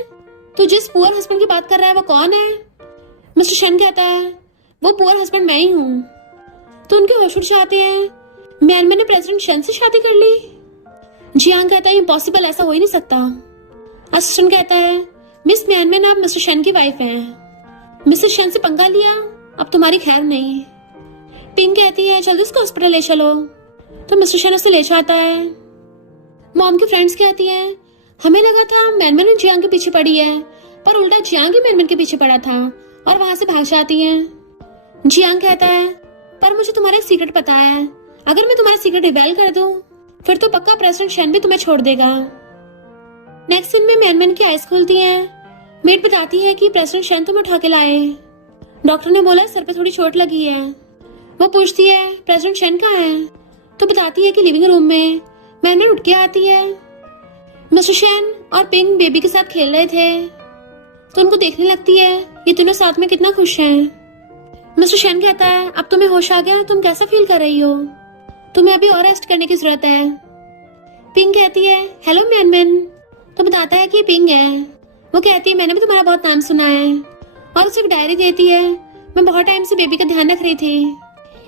तू जिस पुअर हस्बैंड की बात कर रहा है वो कौन है? मिस्टर शैन कहता है वो पुअर हस्बैंड मैं ही हूँ। तो उनके होश उड़ जाते हैं, मैनमैन ने प्रेसिडेंट शैन से शादी कर ली। जियांग कहता है इम्पॉसिबल, ऐसा हो ही नहीं सकता। असिस्टेंट कहता है मिस मैनमैन आप मिस्टर शैन की वाइफ हैं, मिस्टर शैन से पंगा लिया अब तुम्हारी खैर नहीं। पिंक कहती है जल्दी उसको हॉस्पिटल ले चलो तो मिस्टर शैन उसे ले जाता है। मॉम की फ्रेंड्स कहती हैं हमें लगा था मैनमैन जियांग के पीछे पड़ी है पर उल्टा जियांग ही मैनमैन के पीछे पड़ा था और वहां से भाग जाती हैं। जियांग कहता है पर मुझे तुम्हारा एक सीक्रेट पता है, अगर मैं तुम्हारा सीक्रेट रिवील कर दूं फिर तो पक्का प्रेसिडेंट शैन भी तुम्हें छोड़ देगा। नेक्स्ट सीन में मैनमैन की आइज खुलती हैं। मेड बताती है कि प्रेसिडेंट शैन तुम्हें उठा के लाए, डॉक्टर ने बोला सर पे थोड़ी चोट लगी है। वो पूछती है प्रेसिडेंट शैन कहाँ है? तो बताती है कि लिविंग रूम में। मैनमैन उठ के आती है। मिस्टर शैन और पिंक बेबी के साथ खेल रहे थे तो उनको देखने लगती है ये तीनों साथ में कितना खुश हैं। मिस्टर शैन कहता है अब तुम्हें होश आ गया, तुम कैसा फील कर रही हो? तुम्हें अभी और रेस्ट करने की जरूरत है। पिंक कहती है हेलो मैनमैन, तो बताता है कि पिंक है। वो कहती है मैंने भी तुम्हारा बहुत नाम सुना है और उसे एक डायरी देती है। मैं बहुत टाइम से बेबी का ध्यान रख रही थी,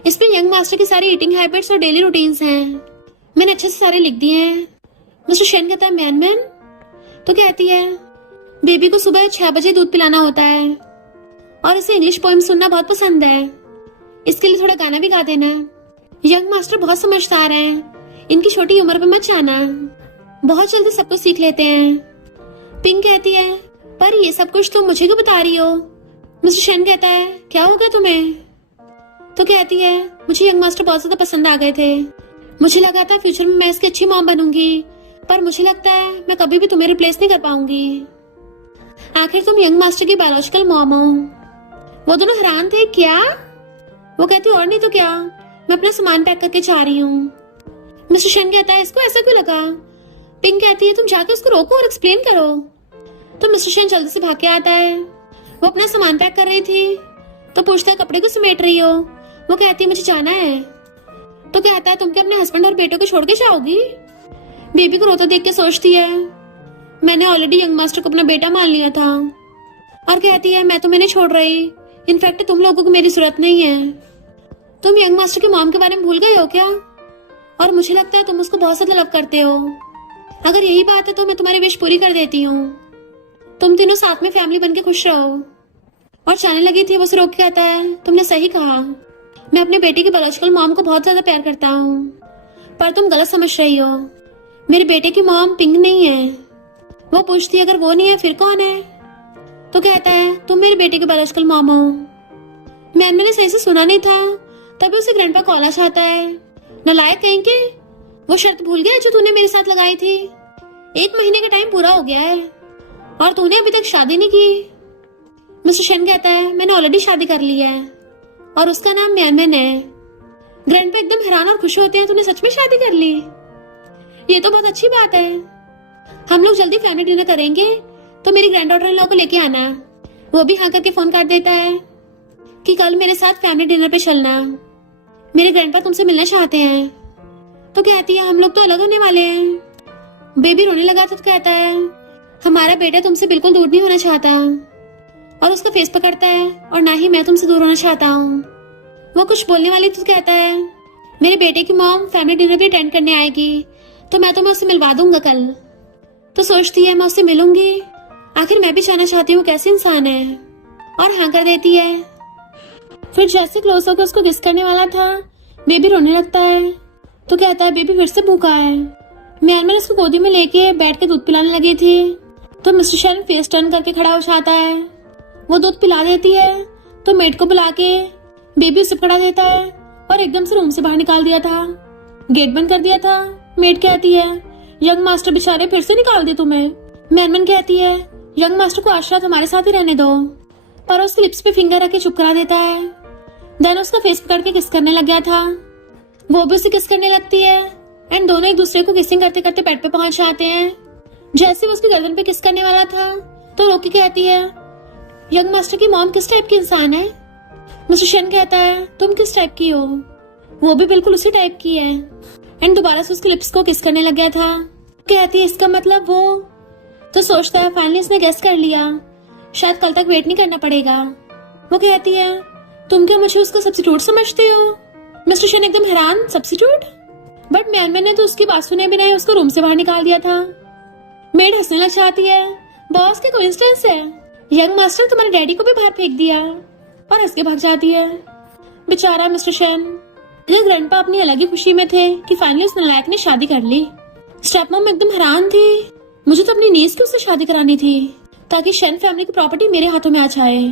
इसमें यंग मास्टर की सारी ईटिंग हैबिट्स और डेली रूटीन्स हैं, मैंने अच्छे से सारे लिख दिए हैं। मिस्टर शैन कहता है मैनमैन? तो कहती है बेबी को सुबह 6 बजे दूध पिलाना होता है और इसे इंग्लिश पोएम सुनना बहुत पसंद है, इसके लिए थोड़ा गाना भी गा देना। यंग मास्टर बहुत समझदार हैं, इनकी छोटी उम्र पे मत जाना, बहुत जल्दी सब कुछ सीख लेते हैं। पिंक कहती है पर ये सब कुछ तुम मुझे क्यों बता रही हो? मिस्टर शैन कहता है क्या हो गया तुम्हें? तो कहती है मुझे यंग मास्टर बहुत ज्यादा पसंद आ गए थे, मुझे लगा था फ्यूचर में मैं इसकी अच्छी मॉम बनूंगी, पर मुझे लगता है मैं कभी भी तुम्हें रिप्लेस नहीं कर पाऊंगी। आखिर तुम यंग मास्टर की बायोलॉजिकल मॉम हो। वो दोनों हैरान थे। क्या? वो कहती और नहीं तो क्या, मैं अपना सामान पैक करके जा रही हूँ। मिस्टर शन कहता है इसको ऐसा क्यों लगा? पिंक कहती है तुम जाके उसको रोको और एक्सप्लेन करो। तो मिस्टर शन जल्दी से भाग के आता है। वो अपना सामान पैक कर रही थी तो पूछता है कपड़े को समेट रही हो? वो कहती है मुझे जाना है। तो कहता है तुम क्या अपने हस्बैंड और बेटों को छोड़ के जाओगी? बेबी को रोता देख के सोचती है मैंने ऑलरेडी यंग मास्टर को अपना बेटा मान लिया था। और कहती है मैं तो नहीं छोड़ रही, इनफैक्ट तुम लोगों को मेरी जरूरत नहीं है। तुम यंग मास्टर की मॉम के बारे में भूल गए हो क्या? और मुझे लगता है तुम उसको बहुत ज्यादा लव करते हो। अगर यही बात है तो मैं तुम्हारी विश पूरी कर देती हूँ। तुम तीनों साथ में फैमिली बन के खुश रहो। और जाने लगी थी वो उसे रोक के कहता है तुमने सही कहा, मैं अपने बेटे की बायोलॉजिकल मॉम को बहुत ज्यादा प्यार करता हूँ, पर तुम गलत समझ रही हो। मेरे बेटे की मॉम पिंक नहीं है। वो पूछती है अगर वो नहीं है फिर कौन है? तो कहता है तुम मेरे बेटे की बायोलॉजिकल मॉम हो। मैंने सही से सुना नहीं था, तभी उसे ग्रैंडपा कॉल आता है। नालायक कहीं के, वो शर्त भूल गया जो तूने मेरे साथ लगाई थी। 1 महीने का टाइम पूरा हो गया है और तूने अभी तक शादी नहीं की। मिस्टर शन कहता है मैंने ऑलरेडी शादी कर ली है और उसका नाम म्यानमैन है। ग्रैंडपा एकदम हैरान और खुश होते हैं तूने सच में शादी कर ली, ये तो बहुत अच्छी बात है। हम लोग जल्दी फैमिली डिनर करेंगे तो मेरी ग्रैंड डॉटर इन लॉ को लेके आना। वो भी हाँ करके फोन कर देता है कि कल मेरे साथ फैमिली डिनर पे चलना, मेरे ग्रैंडपा तुमसे मिलना चाहते हैं। तो कहती है हम लोग तो अलग होने वाले हैं। बेबी रोने लगा तो कहता है हमारा बेटा तुमसे बिल्कुल दूर नहीं होना चाहता। और उसका फेस पकड़ता है और ना ही मैं तुमसे दूर होना चाहता हूँ। वो कुछ बोलने वाली तो कहता है मेरे बेटे की मॉम फैमिली डिनर भी अटेंड करने आएगी तो मैं तुम्हें उससे मिलवा दूंगा कल। तो सोचती है मैं उससे मिलूंगी, आखिर मैं भी जानना चाहती हूँ कैसे इंसान है, और हाँ कर देती है। फिर जैसे क्लोज होकर उसको किस करने वाला था बेबी रोने लगता है। तो कहता है बेबी फिर से भूखा है। म्यानमैन उसको गोदी में लेके बैठ के दूध पिलाने लगी थी तो मिस्टर शन फेस टर्न करके खड़ा हो जाता है। वो दूध पिला देती है तो मेड को बुला के बेबी उसे पकड़ा देता है और एकदम से रूम से बाहर निकाल दिया था, गेट बंद कर दिया था। मेड कहती है यंग मास्टर बेचारे फिर से निकाल दिए तुम्हें। म्यानमैन कहती है यंग मास्टर को आज रात हमारे साथ ही रहने दो, पर उसके लिप्स पे फिंगर रख के चुप करा देता है। देन उसका फेस पकड़ के किस करने लग गया था। वो भी उसे किस करने लगती है एंड दोनों एक दूसरे को किसिंग करते करते बेड पे पहुंच जाते हैं। जैसे वो उसकी गर्दन पे किस करने वाला था तो रोकी कहती है यंग मास्टर की मॉम किस टाइप की इंसान है? मिस्टर शन कहता है तुम किस टाइप की हो? वो भी बिल्कुल उसी टाइप की है। एंड दोबारा से उसके लिप्स को किस करने लग गया था। कहती है इसका मतलब वो। तो सोचता है फाइनली इसने गेस कर लिया, शायद कल तक वेट नहीं करना पड़ेगा। वो कहती है तुम क्या मुझे उसका सब्स्टिट्यूट समझते हो? मिस्टर शन एकदम हैरान, सब्स्टिट्यूट? बट म्यानमैन ने तो उसकी बात सुने बिना ही उसको रूम से बाहर निकाल दिया था। मेड हंसने लग जाती है, बॉस की कोइंसिडेंस है, यंग मास्टर तुम्हारे डैडी को भी बाहर फेंक दिया, और हंस के भाग जाती है। बेचारा मिस्टर शन। ये ग्रैंडपा अपनी अलग ही खुशी में थे कि फाइनली उस नालायक ने शादी कर ली। स्टेपमॉम एकदम हैरान थी, मुझे तो अपनी नीज की उससे शादी करानी थी ताकि शन फैमिली की प्रॉपर्टी मेरे हाथों में आ जाए,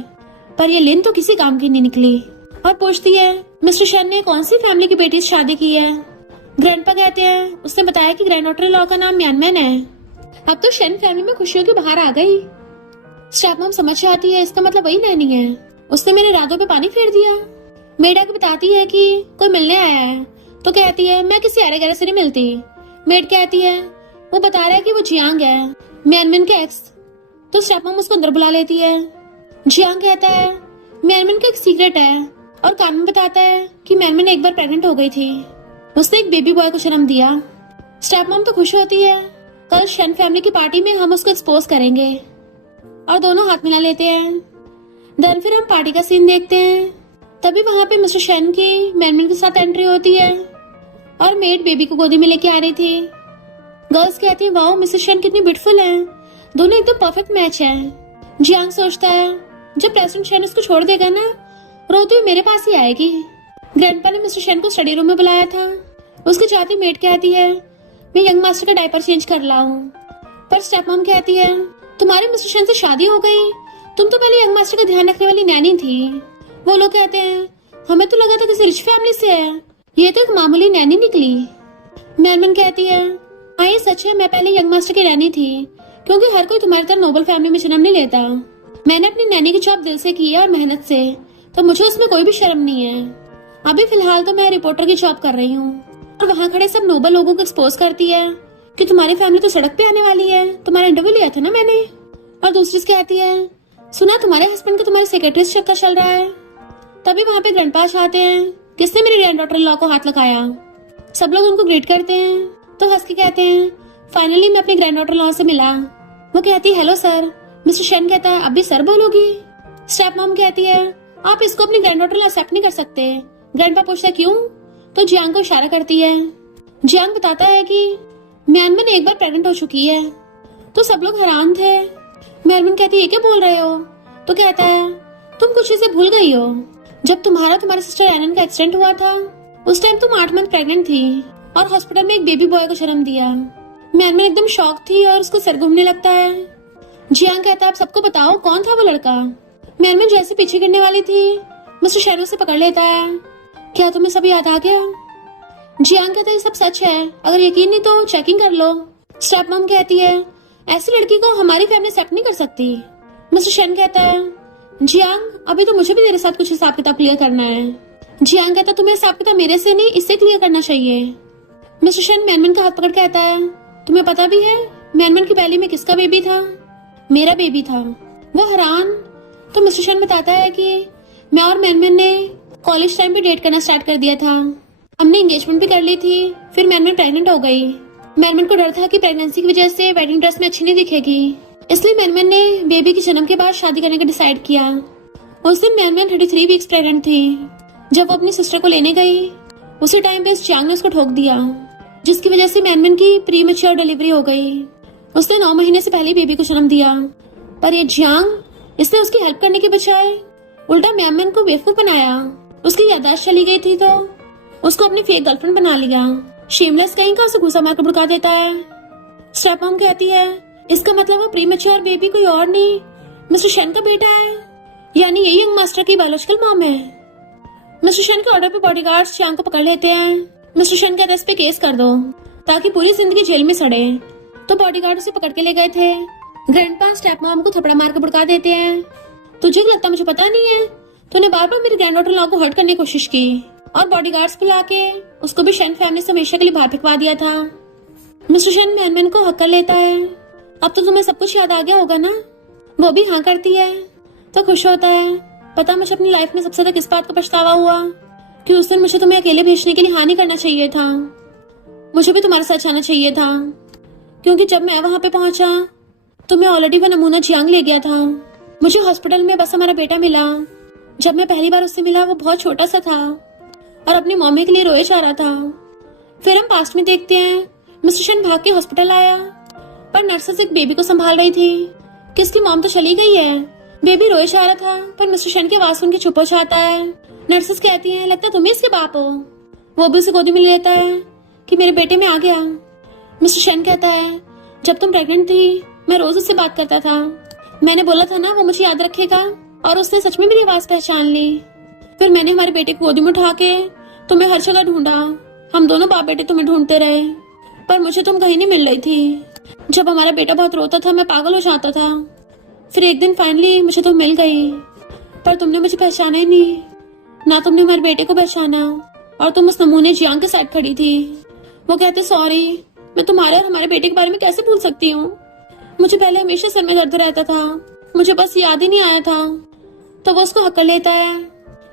पर ये लिन तो किसी काम की नहीं निकली। और पूछती है मिस्टर शन ने कौन सी फैमिली की बेटी से शादी की है? ग्रैंडपा कहते हैं उसने बताया कि ग्रैंड डॉटर लॉ का नाम म्यानमैन है। अब तो शन फैमिली में खुशियों की बाहर आ गई। स्टेपमॉम समझ जाती है इसका मतलब वही नैनी है, उसने मेरे इरादों पे पानी फेर दिया। मेड आके बताती है कि कोई मिलने आया है तो कहती है मैं किसी आरे गहरे से नहीं मिलती। मेड कहती है वो बता रहा है कि वो जियांग है, म्यानमैन के एक्स। तो स्टेपमॉम उसको अंदर बुला लेती है। जियांग कहता है म्यानमैन का एक सीक्रेट है और कान में बताता है कि म्यानमैन एक बार प्रेग्नेंट हो गई थी, उसने एक बेबी बॉय को जन्म दिया। स्टेपमॉम तो खुश होती है, कल शन फैमिली की पार्टी में हम उसको एक्सपोज करेंगे, और दोनों हाथ मिला लेते हैं। देन फिर हम पार्टी का सीन देखते हैं। तभी वहां पे मिस्टर शन की म्यानमैन के साथ एंट्री होती है और मेड बेबी को गोदी में लेके आ रही थी। गर्ल्स कहती है वाओ मिस्टर शन कितनी ब्यूटीफुल है, दोनों एकदम परफेक्ट मैच है। जियांग सोचता है जब प्रेसिडेंट शन उसको छोड़ देगा ना, रोती हुई मेरे पास ही आएगी। ग्रैंडपा ने मिस्टर शन को स्टडी रूम में बुलाया था। उसके जाती मेड कहती है मैं यंग मास्टर का डायपर चेंज कर लाऊं, पर स्टेपमॉम कहती है तुम्हारे मिस्टर शन से शादी हो गई, तुम तो पहले यंग मास्टर का ध्यान रखने वाली नैनी थी। वो लोग कहते हैं हमें तो लगा था किसी रिच फैमिली से है, ये तो एक मामूली नैनी निकली। मेरमन कहती है, हाँ ये सच है, मैं पहले यंग मास्टर की रानी थी, क्योंकि हर कोई तुम्हारी तरह नोबल फैमिली में जन्म नहीं लेता। मैंने अपनी नैनी की जॉब दिल से की है और मेहनत से, तो मुझे उसमें कोई भी शर्म नहीं है। अभी फिलहाल तो मैं रिपोर्टर की जॉब कर रही हूँ और वहाँ खड़े सब नोबल लोगों को एक्सपोज करती है कि तुम्हारी फैमिली तो सड़क पे आने वाली है, तुम्हारा इंटरव्यू लिया था ना मैंने। और दूसरी कहती है, सुना तुम्हारे हस्बैंड का तुम्हारे सेक्रेटरी से चक्कर चल रहा है। तभी वहाँ पे ग्रैंडपास आते हैं, किसने मेरी ग्रैंड डॉटर लॉ को हाथ लगाया। सब लोग उनको ग्रीट करते हैं तो हंस के कहते हैं, फाइनली मैं अपनी ग्रैंड डॉटर लॉ से मिला। वो कहती है, हेलो सर। मिस्टर शेन कहता है, अब भी सर बोलोगी। स्टेप मॉम कहती है, आप इसको अपनी ग्रैंड डॉटर लॉ एक्सेप्ट नहीं कर सकते। ग्रैंडपा पूछता है, क्यों? तो जियांग को इशारा करती है। जियांग बताता है कि म्यानमन एक बार प्रेग्नेंट हो चुकी है। तो सब लोग हैरान थे। मेरमन कहती है, ये क्या बोल रहे हो? तो कहता है, तुम कुछ चीजें भूल गई हो। जब तुम्हारे सिस्टर एनन का एक्सीडेंट हुआ था, उस टाइम तुम 8 मंथ प्रेग्नेंट थी और हॉस्पिटल में एक बेबी बॉय को जन्म दिया। मेरमन एकदम शॉक थी और उसको सर घूमने लगता है। जियांग कहता है, आप सबको बताओ कौन था वो लड़का। मेरमन जैसे पीछे गिरने वाली थी, मिस्टर शेन उसे पकड़ लेता है। क्या तुम्हें सब याद आ गया? जियांग कहता है, ये सब सच है, अगर यकीन नहीं तो चेकिंग कर लो। स्टेप मॉम कहती है, ऐसी लड़की को हमारी फैमिली एक्सेप्ट नहीं कर सकती। मिस्टर शेन कहता है, जियांग अभी तो मुझे भी तेरे साथ कुछ हिसाब किताब क्लियर करना है। जियांग कहता है, तुम्हें हिसाब किताब मेरे से नहीं, इससे क्लियर करना चाहिए। मिस्टर शेन मेरमन का हाथ पकड़ कहता है, तुम्हें पता भी है मेरमन की पहली में किसका बेबी था? मेरा बेबी था। वो हैरान। तो मिस्टर शेन बताता है कि मैं और मेरमन ने कॉलेज टाइम पे डेट करना स्टार्ट कर दिया था। हमने एंगेजमेंट भी कर ली थी। फिर मेरमन प्रेग्नेंट हो गई। मेरमन को डर था कि प्रेगनेंसी की वजह से वेडिंग ड्रेस में अच्छी नहीं दिखेगी, इसलिए मेरमन ने बेबी के जन्म के बाद शादी करने का डिसाइड किया। उस दिन मेरमन 33 वीक्स प्रेग्नेंट थी। जब वो अपनी सिस्टर को लेने गई, उसी टाइम पे जियांग ने उसको ठोक दिया, जिसकी वजह से मेरमन की प्रीमेच्योर डिलीवरी हो गई। उसने 9 महीने से पहले बेबी को जन्म दिया। पर ये जियांग, इसने उसकी हेल्प करने के बजाय उल्टा मेरमन को बेवकूफ बनाया। उसकी याददाश्त चली गई थी तो उसको अपनी फेक गर्लफ्रेंड बना लिया। शेमलेस कहीं का उसे घुसा मारकर भड़का देता है। स्टेप मॉम कहती है, इसका मतलब वो प्रीमेच्योर बेबी कोई और नहीं, मिस्टर शेन का बेटा है, यानी यही यंग मास्टर की बायोलॉजिकल मॉम है। मिस्टर शेन के ऑर्डर पे बॉडीगार्ड्स जियांग को पकड़ लेते हैं। मिस्टर शेन कहता है, इस पे केस कर दो ताकि पूरी जिंदगी जेल में सड़े। तो बॉडीगार्ड उसे पकड़ के ले गए थे। ग्रैंडपा स्टेप मॉम को थपड़ा मार के भड़का देते हैं, तुझे लगता मुझे पता नहीं है? तूने बार बार मेरी ग्रैंड डॉटर लॉ को हर्ट करने की कोशिश की और बॉडीगार्ड्स बुला के उसको भी शेन फैमिली से हमेशा के लिए बाहर फेंकवा दिया था। मिस्टर शेन मेरमन को हक कर लेता है। अब तो तुम्हें सब कुछ याद आ गया होगा ना? वो भी हाँ करती है तो खुश होता है। पता मुझे अपनी लाइफ में सबसे ज्यादा किस बात का पछतावा हुआ कि उस दिन मुझे तुम्हें अकेले भेजने के लिए हाँ नहीं करना चाहिए था। मुझे भी तुम्हारे साथ जाना चाहिए था, क्योंकि जब मैं वहां पे पहुंचा तो मैं ऑलरेडी वो नमूना जियांग ले गया था। मुझे हॉस्पिटल में बस हमारा बेटा मिला। जब मैं पहली बार उससे मिला वो बहुत छोटा सा था और अपनी मम्मी के लिए रोए जा रहा था। फिर हम पास्ट में देखते हैं, मिस्टर शेन भाग के हॉस्पिटल आया, पर नर्सेस एक बेबी को संभाल रही थी। किसकी मॉम तो चली गई है। बेबी रोए जा रहा था पर मिस्टर शेन की आवाज सुन के चुप हो जाता है। नर्सेस कहती हैं, लगता तुम ही इसके बाप हो। वो भी उसे गोदी में ले लेता है कि मेरे बेटे में आ गया। मिस्टर शेन कहता है, जब तुम प्रेग्नेंट थी मैं रोज उससे बात करता था। मैंने बोला था ना वो मुझे याद रखेगा, और उसने सच में मेरी आवाज पहचान ली। फिर मैंने हमारे बेटे को गोदी में उठा के तुम्हें हर जगह ढूंढा। हम दोनों बाप बेटे तुम्हें ढूंढते रहे, पर मुझे तुम कहीं नहीं मिल रही थी। जब हमारा बेटा बहुत रोता था मैं पागल हो जाता था। फिर एक दिन फाइनली मुझे तुम मिल गई, पर तुमने मुझे पहचाना ही नहीं। ना तुमने हमारे बेटे को पहचाना और तुम उस नमूने जियांग के साथ खड़ी थी। वो कहते, सॉरी, मैं तुम्हारे और हमारे बेटे के बारे में कैसे भूल सकती हूँ। मुझे पहले हमेशा सर में दर्द रहता था, मुझे बस याद ही नहीं आया था। तो वो उसको हक लेता है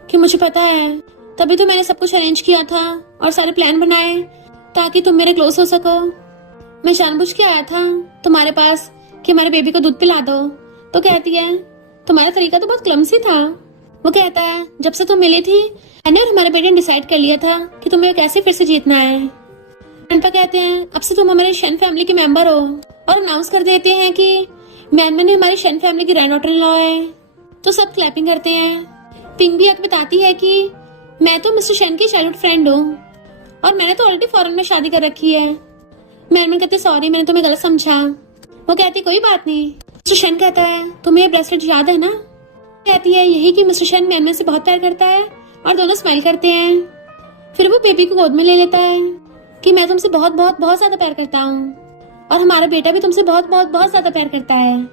कि मुझे पता है, तभी तो मैंने सब कुछ अरेंज किया था और सारे प्लान बनाए ताकि तुम मेरे क्लोज हो सको। मैं जानबूझ के आया था तुम्हारे पास कि हमारे बेबी को दूध पिला दो। तो कहती है, तुम्हारा तरीका तो बहुत क्लमसी था। वो कहता है, जब से तुम मिली थी मैंने और हमारे बेटे ने डिसाइड कर लिया था कि तुम्हें कैसे फिर से जीतना है। ग्रैंडपा कहते हैं, अब से तुम हमारे शेन फैमिली के मेंबर हो, और अनाउंस कर देते हैं कि मेरमन हमारी शेन फैमिली की ग्रैंड डॉटर इन लॉ है। तो सब क्लैपिंग करते हैं। पिंग भी बताती है कि मैं तो मिस्टर शेन की चाइल्डहुड फ्रेंड हूँ और मैंने तो ऑलरेडी फॉरेन में शादी कर रखी है। मेरमन कहते, सॉरी मैंने तुम्हें गलत समझा। वो कहती, कोई बात नहीं। मिस्टर शेन कहता है, तुम्हें ये ब्रेसलेट याद है ना? कहती है, यही कि मिस्टर शेन मेरमन से बहुत प्यार करता है और दोनों स्माइल करते हैं। फिर वो बेबी को गोद में ले लेता है। कि मैं तुमसे बहुत बहुत बहुत ज्यादा प्यार करता हूँ और हमारा बेटा भी तुमसे बहुत बहुत बहुत ज्यादा प्यार करता है,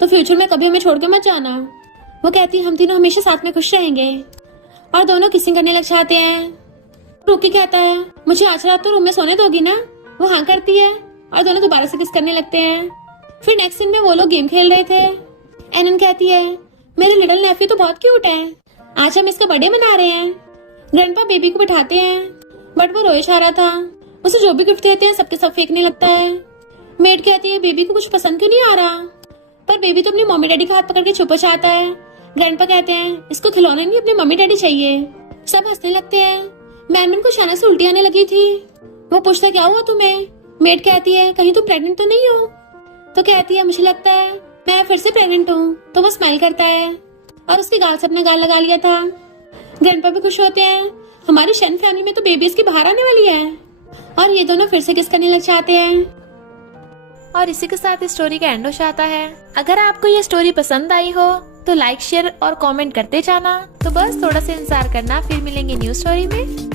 तो फ्यूचर में कभी हमें छोड़ के मत जाना। वो कहती है हम तीनों हमेशा साथ में खुश रहेंगे और दोनों किसिंग करने लग जाते हैं। रूकी कहता है मुझे आज रात तो रूम में सोने दोगी ना? वो हाँ करती है और दोनों दोबारा से किस करने लगते हैं। फिर नेक्स्ट सीन में वो लोग गेम खेल रहे थे। एनन कहती है मेरे लिटिल नेफ्यू तो बहुत क्यूट है, आज हम इसका बर्थडे मना रहे हैं। ग्रैंडपा बेबी को बिठाते हैं बट वो रोए जा रहा था। उसे जो भी गिफ्ट देते हैं सबके सब फेंकने लगता है। मेड कहती है बेबी को कुछ पसंद क्यों नहीं आ रहा, पर बेबी तो अपनी मम्मी डैडी का हाथ पकड़ के छुप जाता है। ग्रैंडपा कहते हैं इसको खिलौने नहीं अपने मम्मी डैडी चाहिए। सब हंसने लगते हैं। मैनमैन को अचानक से उल्टी आने लगी थी। वो पूछता क्या हुआ तुम्हें? मेड कहती है कहीं तुम प्रेग्नेंट तो नहीं हो? तो कहती है मुझे लगता है मैं फिर से प्रेग्नेंट हूँ। तो वो स्माइल करता है और उसके गाल से अपना गाल लगा लिया था। ग्रैंडपा भी खुश होते हैं, हमारी शन फैमिली में तो बेबी इसकी बाहर आने वाली है। और ये दोनों फिर से किस करने लग जाते हैं। और इसी के साथ इस स्टोरी का एंड हो जाता है। अगर आपको ये स्टोरी पसंद आई हो तो लाइक शेयर और कमेंट करते जाना। तो बस थोड़ा सा इंतजार करना, फिर मिलेंगे न्यू स्टोरी में।